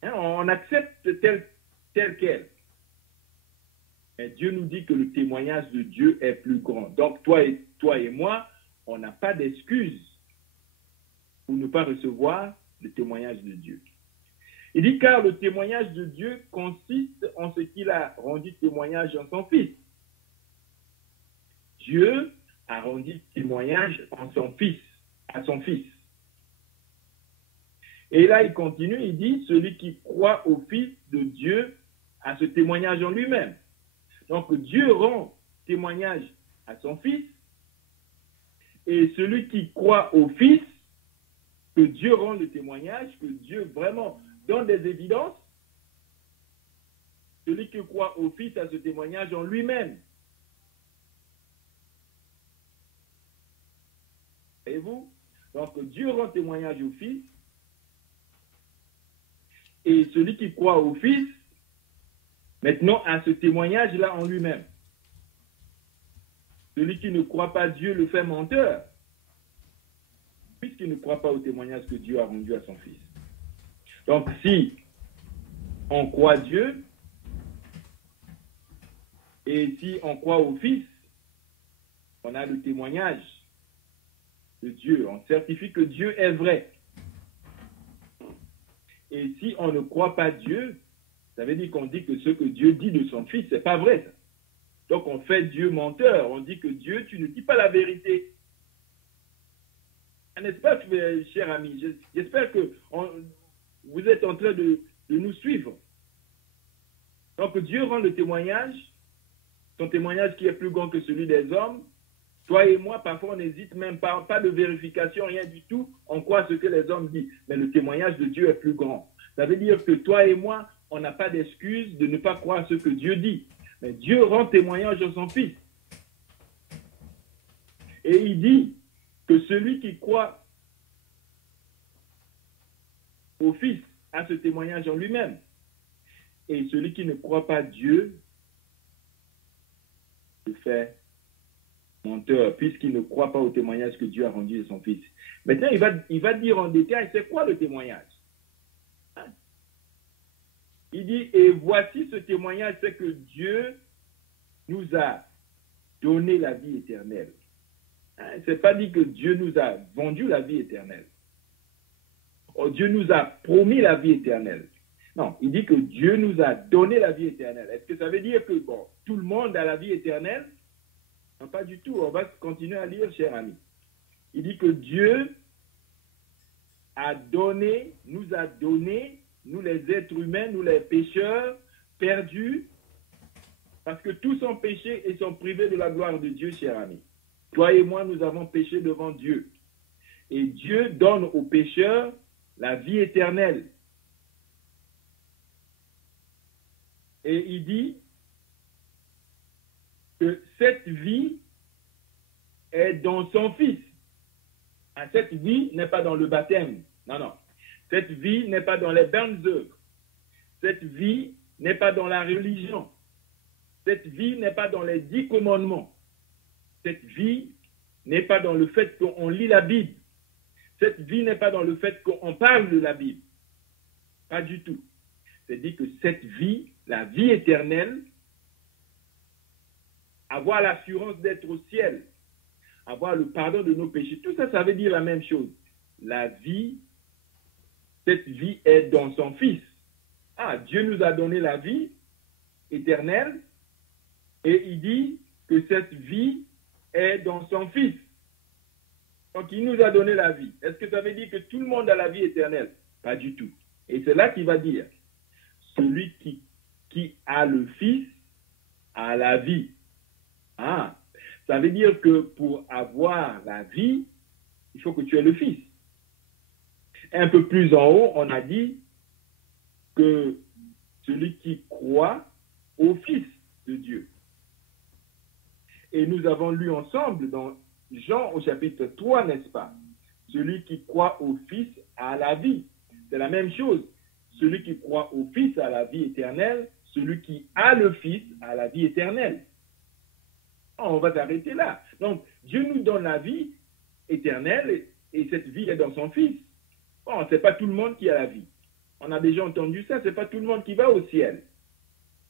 On accepte tel quel. Mais Dieu nous dit que le témoignage de Dieu est plus grand. Donc, toi et moi, on n'a pas d'excuse pour ne pas recevoir le témoignage de Dieu. Il dit, car le témoignage de Dieu consiste en ce qu'il a rendu témoignage en son Fils. Dieu a rendu témoignage en son Fils, à son Fils. Et là, il continue, il dit, celui qui croit au Fils de Dieu a ce témoignage en lui-même. Donc, Dieu rend témoignage à son Fils, et celui qui croit au Fils, que Dieu rend le témoignage, que Dieu vraiment donne des évidences, celui qui croit au Fils a ce témoignage en lui-même. Voyez-vous? Donc, Dieu rend témoignage au Fils, et celui qui croit au Fils, maintenant, a ce témoignage-là en lui-même. Celui qui ne croit pas Dieu le fait menteur, puisqu'il ne croit pas au témoignage que Dieu a rendu à son Fils. Donc, si on croit Dieu, et si on croit au Fils, on a le témoignage de Dieu. On certifie que Dieu est vrai. Et si on ne croit pas Dieu, ça veut dire qu'on dit que ce que Dieu dit de son Fils, c'est pas vrai. Donc on fait Dieu menteur. On dit que Dieu, tu ne dis pas la vérité. N'est-ce pas, cher ami? J'espère que vous êtes en train de nous suivre. Donc Dieu rend le témoignage, son témoignage qui est plus grand que celui des hommes. Toi et moi, parfois, on n'hésite même pas de vérification, rien du tout. On croit ce que les hommes disent. Mais le témoignage de Dieu est plus grand. Ça veut dire que toi et moi, on n'a pas d'excuse de ne pas croire ce que Dieu dit. Mais Dieu rend témoignage de son Fils. Et il dit que celui qui croit au Fils a ce témoignage en lui-même. Et celui qui ne croit pas Dieu se fait menteur, puisqu'il ne croit pas au témoignage que Dieu a rendu de son Fils. Maintenant, il va dire en détail, c'est quoi le témoignage? Il dit, et voici ce témoignage, c'est que Dieu nous a donné la vie éternelle. Ce n'est pas dit que Dieu nous a vendu la vie éternelle. Oh, Dieu nous a promis la vie éternelle. Non, il dit que Dieu nous a donné la vie éternelle. Est-ce que ça veut dire que bon, tout le monde a la vie éternelle? Non, pas du tout. On va continuer à lire, cher ami. Il dit que Dieu nous a donné, nous les êtres humains, nous les pécheurs, perdus, parce que tous ont péché et sont privés de la gloire de Dieu, cher ami. Toi et moi, nous avons péché devant Dieu. Et Dieu donne aux pécheurs la vie éternelle. Et il dit que cette vie est dans son Fils. Cette vie n'est pas dans le baptême. Non, non. Cette vie n'est pas dans les bonnes œuvres. Cette vie n'est pas dans la religion. Cette vie n'est pas dans les 10 commandements. Cette vie n'est pas dans le fait qu'on lit la Bible. Cette vie n'est pas dans le fait qu'on parle de la Bible. Pas du tout. C'est dit que cette vie, la vie éternelle, avoir l'assurance d'être au ciel, avoir le pardon de nos péchés, tout ça, ça veut dire la même chose. La vie, cette vie est dans son Fils. Dieu nous a donné la vie éternelle et il dit que cette vie est dans son Fils. Donc, il nous a donné la vie. Est-ce que ça veut dire que tout le monde a la vie éternelle? Pas du tout. Et c'est là qu'il va dire, celui qui a le Fils a la vie. Ça veut dire que pour avoir la vie, il faut que tu aies le Fils. Un peu plus en haut, on a dit que celui qui croit au Fils de Dieu. Et nous avons lu ensemble dans Jean au chapitre 3, n'est-ce pas? Celui qui croit au Fils a la vie. C'est la même chose. Celui qui croit au Fils a la vie éternelle. Celui qui a le Fils a la vie éternelle. On va s'arrêter là. Donc, Dieu nous donne la vie éternelle et cette vie est dans son Fils. Bon, ce n'est pas tout le monde qui a la vie. On a déjà entendu ça. Ce n'est pas tout le monde qui va au ciel.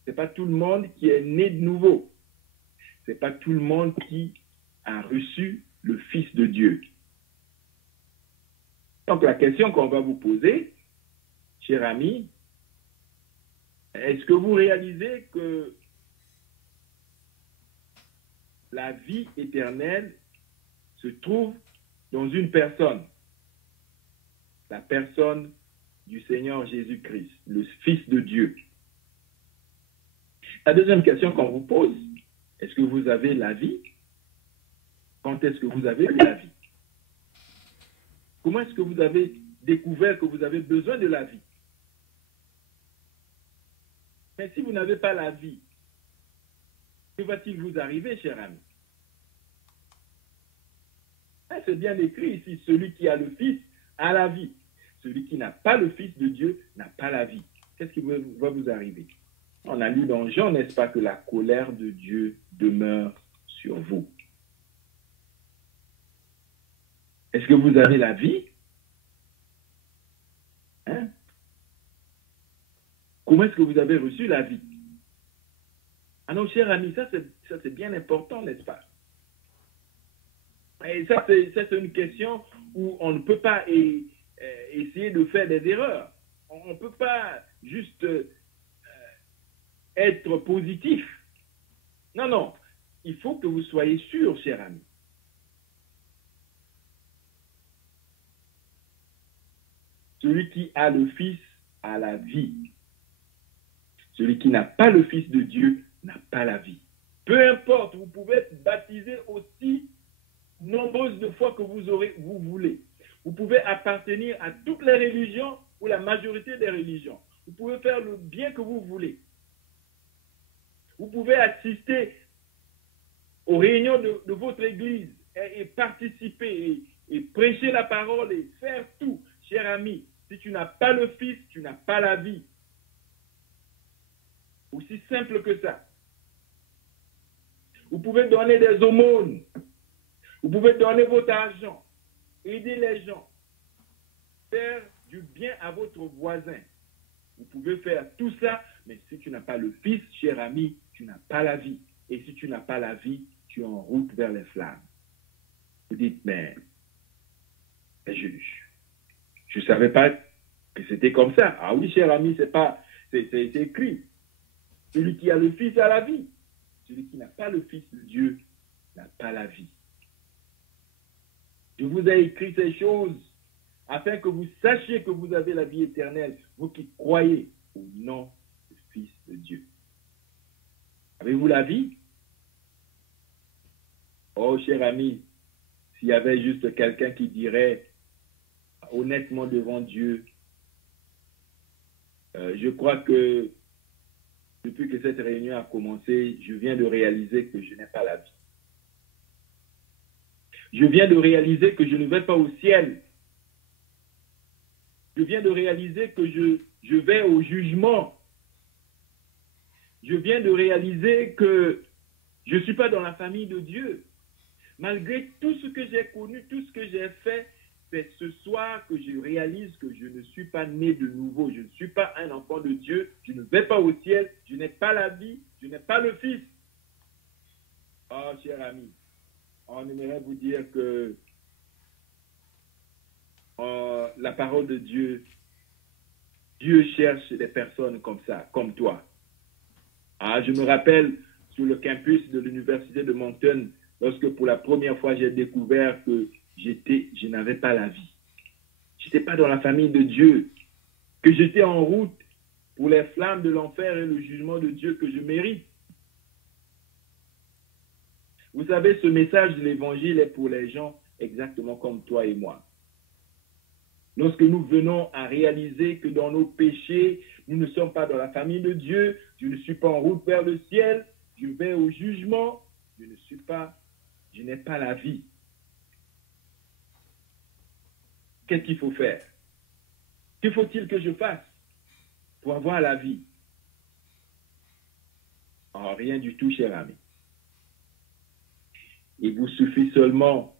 Ce n'est pas tout le monde qui est né de nouveau. Ce n'est pas tout le monde qui a reçu le Fils de Dieu. Donc, la question qu'on va vous poser, cher ami, est-ce que vous réalisez que la vie éternelle se trouve dans une personne, la personne du Seigneur Jésus-Christ, le Fils de Dieu? La deuxième question qu'on vous pose, est-ce que vous avez la vie? Quand est-ce que vous avez eu la vie? Comment est-ce que vous avez découvert que vous avez besoin de la vie? Mais si vous n'avez pas la vie, que va-t-il vous arriver, cher ami? C'est bien écrit ici, celui qui a le Fils a la vie. Celui qui n'a pas le Fils de Dieu n'a pas la vie. Qu'est-ce qui va vous arriver? On a lu dans Jean, n'est-ce pas, que la colère de Dieu demeure sur vous. Est-ce que vous avez la vie? Comment est-ce que vous avez reçu la vie? Non, cher ami, ça c'est bien important, n'est-ce pas? Et ça c'est une question où on ne peut pas essayer de faire des erreurs. On ne peut pas juste être positif. Non, non. Il faut que vous soyez sûr, cher ami. Celui qui a le Fils a la vie. Celui qui n'a pas le Fils de Dieu n'a pas la vie. Peu importe, vous pouvez être baptisé aussi nombreuses de fois que vous voulez. Vous pouvez appartenir à toutes les religions ou la majorité des religions. Vous pouvez faire le bien que vous voulez. Vous pouvez assister aux réunions de votre église et participer et prêcher la parole et faire tout, cher ami. Si tu n'as pas le Fils, tu n'as pas la vie. Aussi simple que ça. Vous pouvez donner des aumônes. Vous pouvez donner votre argent. Aider les gens. Faire du bien à votre voisin. Vous pouvez faire tout ça, mais si tu n'as pas le Fils, cher ami, tu n'as pas la vie. Et si tu n'as pas la vie, tu es en route vers les flammes. Vous dites, mais je ne savais pas que c'était comme ça. Ah oui, cher ami, c'est écrit. Celui qui a le Fils a la vie. Celui qui n'a pas le Fils de Dieu n'a pas la vie. Je vous ai écrit ces choses afin que vous sachiez que vous avez la vie éternelle, vous qui croyez au nom du Fils de Dieu. Avez-vous la vie? Oh, cher ami, s'il y avait juste quelqu'un qui dirait honnêtement devant Dieu, je crois que depuis que cette réunion a commencé, je viens de réaliser que je n'ai pas la vie. Je viens de réaliser que je ne vais pas au ciel. Je viens de réaliser que je vais au jugement. Je viens de réaliser que je ne suis pas dans la famille de Dieu. Malgré tout ce que j'ai connu, tout ce que j'ai fait, c'est ce soir que je réalise que je ne suis pas né de nouveau. Je ne suis pas un enfant de Dieu. Je ne vais pas au ciel. Je n'ai pas la vie. Je n'ai pas le Fils. Oh, cher ami, on aimerait vous dire que la parole de Dieu, Dieu cherche des personnes comme ça, comme toi. Ah, je me rappelle sur le campus de l'université de Moncton, lorsque pour la première fois j'ai découvert que je n'avais pas la vie. Je n'étais pas dans la famille de Dieu, que j'étais en route pour les flammes de l'enfer et le jugement de Dieu que je mérite. Vous savez, ce message de l'évangile est pour les gens exactement comme toi et moi. Lorsque nous venons à réaliser que dans nos péchés, nous ne sommes pas dans la famille de Dieu, je ne suis pas en route vers le ciel, je vais au jugement, je n'ai pas la vie. Qu'est-ce qu'il faut faire? Que faut-il que je fasse pour avoir la vie? Oh, rien du tout, cher ami. Il vous suffit seulement,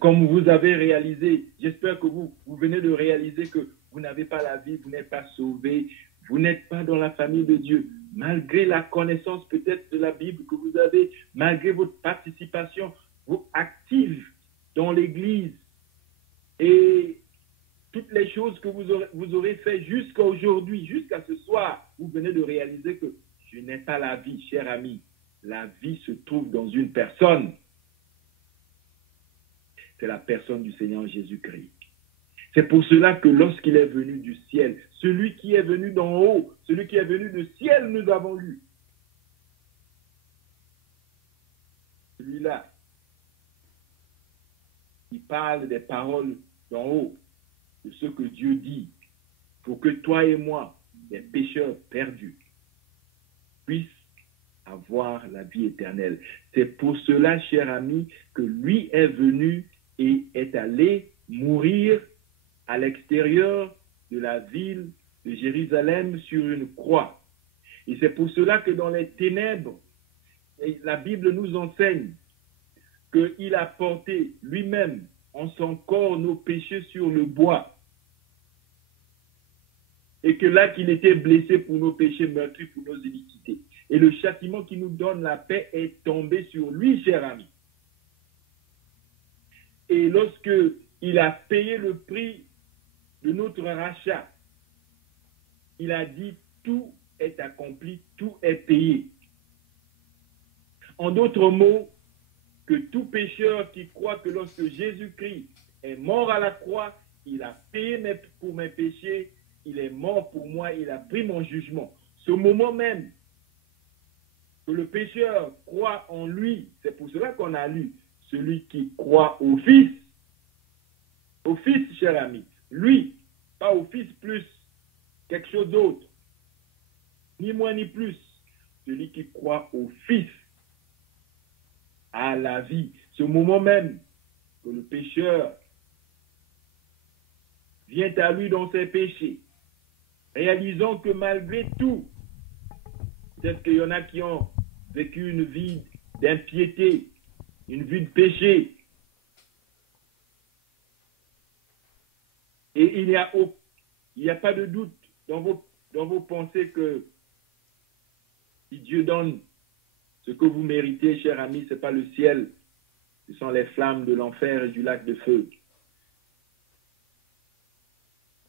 comme vous avez réalisé, j'espère que vous venez de réaliser que vous n'avez pas la vie, vous n'êtes pas sauvé, vous n'êtes pas dans la famille de Dieu. Malgré la connaissance peut-être de la Bible que vous avez, malgré votre participation active dans l'Église et toutes les choses que vous aurez fait jusqu'à aujourd'hui, jusqu'à ce soir, vous venez de réaliser que je n'ai pas la vie, cher ami. La vie se trouve dans une personne. C'est la personne du Seigneur Jésus-Christ. C'est pour cela que lorsqu'il est venu du ciel, celui qui est venu d'en haut, celui qui est venu du ciel, nous avons lu. Celui-là, il parle des paroles d'en haut, de ce que Dieu dit, pour que toi et moi, les pécheurs perdus, puissent avoir la vie éternelle. C'est pour cela, cher ami, que lui est venu et est allé mourir à l'extérieur de la ville de Jérusalem sur une croix. Et c'est pour cela que dans les ténèbres, la Bible nous enseigne qu'il a porté lui-même en son corps nos péchés sur le bois. Et que là qu'il était blessé pour nos péchés, meurtri pour nos iniquités. Et le châtiment qui nous donne la paix est tombé sur lui, cher ami. Et lorsque il a payé le prix de notre rachat, il a dit tout est accompli, tout est payé. En d'autres mots, que tout pécheur qui croit que lorsque Jésus-Christ est mort à la croix, il a payé pour mes péchés, il est mort pour moi, il a pris mon jugement. Ce moment même que le pécheur croit en lui, c'est pour cela qu'on a lu, celui qui croit au Fils, cher ami, lui, pas au Fils plus quelque chose d'autre, ni moins ni plus, celui qui croit au Fils à la vie. Ce moment même que le pécheur vient à lui dans ses péchés, réalisant que malgré tout, peut-être qu'il y en a qui ont vécu une vie d'impiété, une vie de péché, et il n'y a pas de doute dans vos pensées que si Dieu donne ce que vous méritez, cher ami, ce n'est pas le ciel, ce sont les flammes de l'enfer et du lac de feu.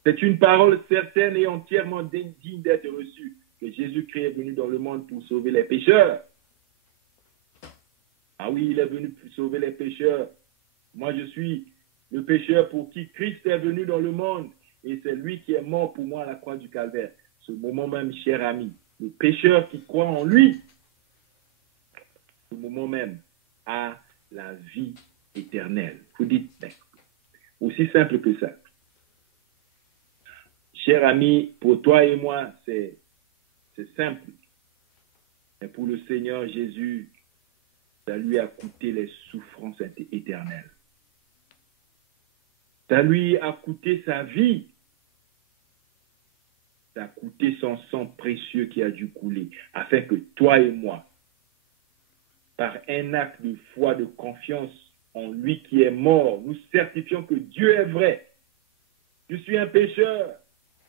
C'est une parole certaine et entièrement digne d'être reçue, que Jésus-Christ est venu dans le monde pour sauver les pécheurs. Ah oui, il est venu pour sauver les pécheurs. Moi, je suis le pécheur pour qui Christ est venu dans le monde, et c'est lui qui est mort pour moi à la croix du Calvaire. Ce moment même, cher ami, le pécheur qui croit en lui, ce moment même, a la vie éternelle. Vous dites, ben, aussi simple que ça. Cher ami, pour toi et moi, c'est simple. Mais pour le Seigneur Jésus, ça lui a coûté les souffrances éternelles. Ça lui a coûté sa vie. Ça a coûté son sang précieux qui a dû couler, afin que toi et moi, par un acte de foi, de confiance en lui qui est mort, nous certifions que Dieu est vrai. Je suis un pécheur.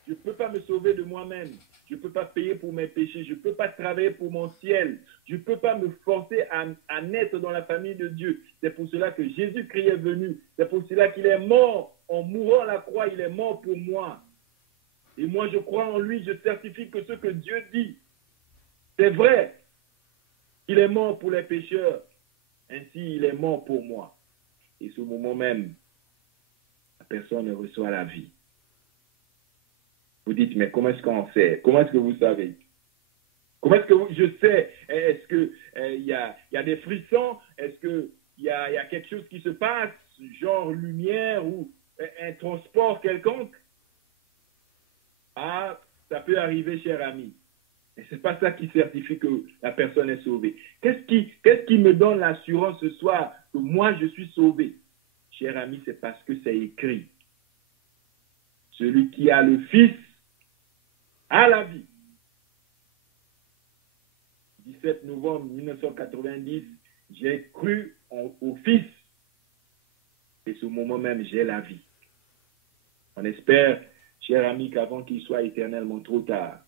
Je ne peux pas me sauver de moi-même. Je ne peux pas payer pour mes péchés. Je ne peux pas travailler pour mon ciel. Je ne peux pas me forcer à naître dans la famille de Dieu. C'est pour cela que Jésus-Christ est venu. C'est pour cela qu'il est mort. En mourant à la croix, il est mort pour moi. Et moi, je crois en lui. Je certifie que ce que Dieu dit, c'est vrai. Il est mort pour les pécheurs. Ainsi, il est mort pour moi. Et ce moment même, la personne reçoit la vie. Vous dites, mais comment est-ce qu'on sait? Comment est-ce que vous savez? Comment est-ce que je sais? Est-ce qu'il y a des frissons? Est-ce qu'il y a quelque chose qui se passe, genre lumière ou un transport quelconque? Ah, ça peut arriver, cher ami. Mais ce n'est pas ça qui certifie que la personne est sauvée. Qu'est-ce qui me donne l'assurance ce soir que moi je suis sauvé? Cher ami, c'est parce que c'est écrit. Celui qui a le Fils a la vie. 17 novembre 1990, j'ai cru au Fils. Et ce moment même, j'ai la vie. On espère, cher ami, qu'avant qu'il soit éternellement trop tard,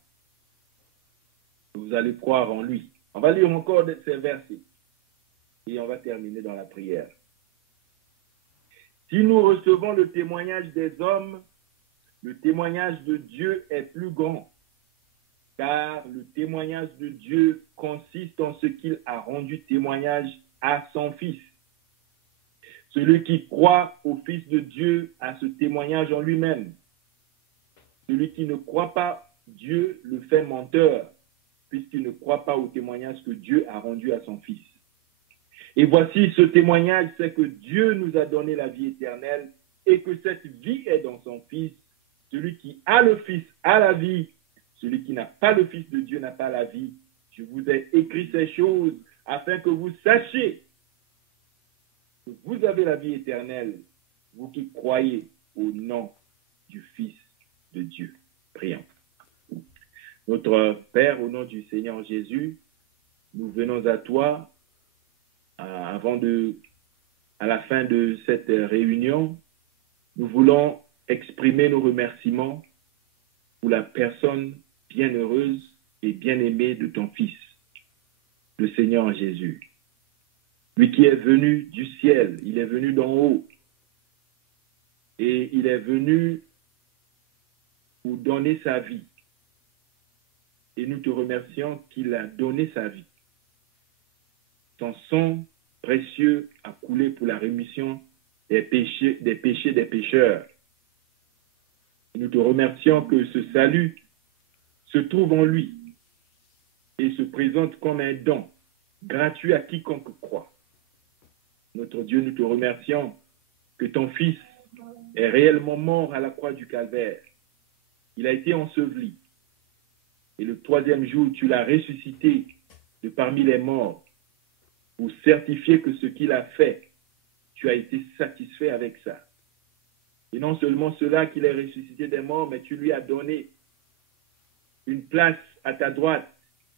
vous allez croire en lui. On va lire encore ces versets. Et on va terminer dans la prière. Si nous recevons le témoignage des hommes, le témoignage de Dieu est plus grand. Car le témoignage de Dieu consiste en ce qu'il a rendu témoignage à son Fils. Celui qui croit au Fils de Dieu a ce témoignage en lui-même. Celui qui ne croit pas Dieu le fait menteur, puisqu'il ne croit pas au témoignage que Dieu a rendu à son Fils. Et voici ce témoignage, c'est que Dieu nous a donné la vie éternelle et que cette vie est dans son Fils. Celui qui a le Fils a la vie. Celui qui n'a pas le Fils de Dieu n'a pas la vie. Je vous ai écrit ces choses afin que vous sachiez que vous avez la vie éternelle, vous qui croyez au nom du Fils de Dieu. Prions. Notre Père, au nom du Seigneur Jésus, nous venons à toi à la fin de cette réunion. Nous voulons exprimer nos remerciements pour la personne bienheureuse et bien-aimée de ton Fils, le Seigneur Jésus. Lui qui est venu du ciel, il est venu d'en haut. Et il est venu pour donner sa vie. Et nous te remercions qu'il a donné sa vie. Son sang précieux a coulé pour la rémission des péchés des pécheurs. Et nous te remercions que ce salut se trouve en lui et se présente comme un don gratuit à quiconque croit. Notre Dieu, nous te remercions que ton Fils est réellement mort à la croix du Calvaire. Il a été enseveli. Et le troisième jour, tu l'as ressuscité de parmi les morts. pour certifier que ce qu'il a fait, tu as été satisfait avec ça. Et non seulement cela qu'il est ressuscité des morts, mais tu lui as donné une place à ta droite,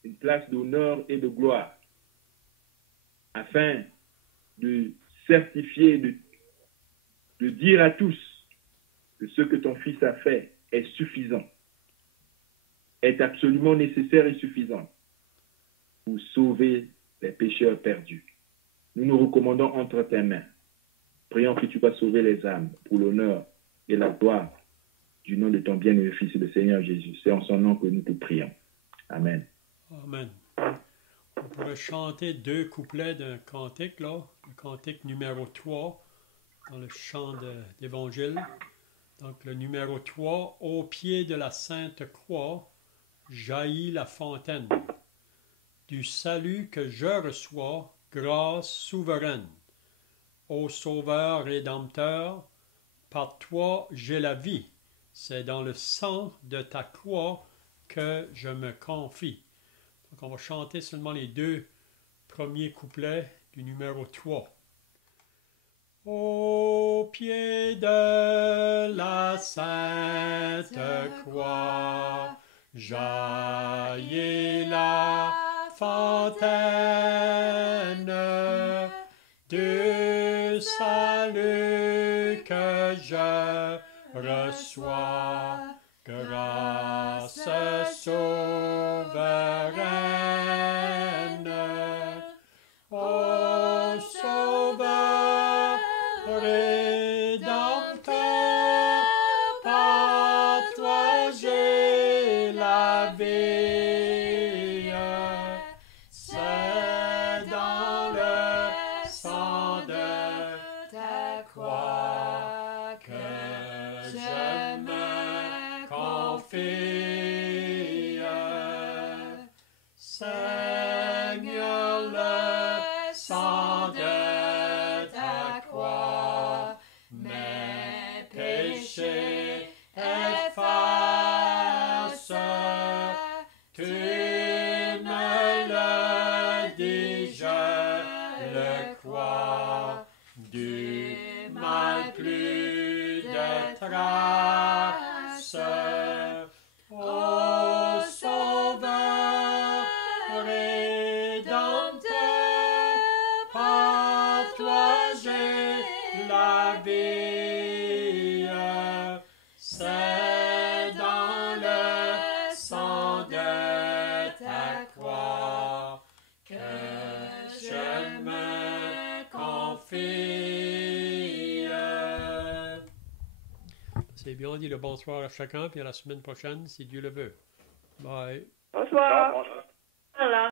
une place d'honneur et de gloire, afin de certifier, de dire à tous que ce que ton Fils a fait est suffisant, est absolument nécessaire et suffisant pour sauver les pécheurs perdus. Nous nous recommandons entre tes mains. Prions que tu vas sauver les âmes pour l'honneur et la gloire du nom de ton bien-aimé Fils, le Seigneur Jésus. C'est en son nom que nous te prions. Amen. Amen. On pourrait chanter 2 couplets d'un cantique, là, le cantique numéro 3, dans le chant d'Évangile. Donc le numéro 3, au pied de la Sainte Croix, jaillit la fontaine. Du salut que je reçois, grâce souveraine. Ô Sauveur Rédempteur, par toi j'ai la vie. C'est dans le sang de ta croix que je me confie. Donc on va chanter seulement les 2 premiers couplets du numéro 3. Au pied de la Sainte Croix, jaillit la fontaine du salut que je reçois, grâce souveraine. Ô Sauveur Rédempteur, par toi j'ai la vie. C'est dans le sang de ta croix que je me confie. Seigneur, le sang de ta croix, mes péchés efface. Tu me le dis, je le crois, du mal plus de trace. Ô Sauveur Rédempteur, par toi j'ai la vie. C'est dans le sang de ta croix que je me confie. C'est bien, on dit le bonsoir à chacun, puis à la semaine prochaine, si Dieu le veut. Bye. Bonsoir. Voilà.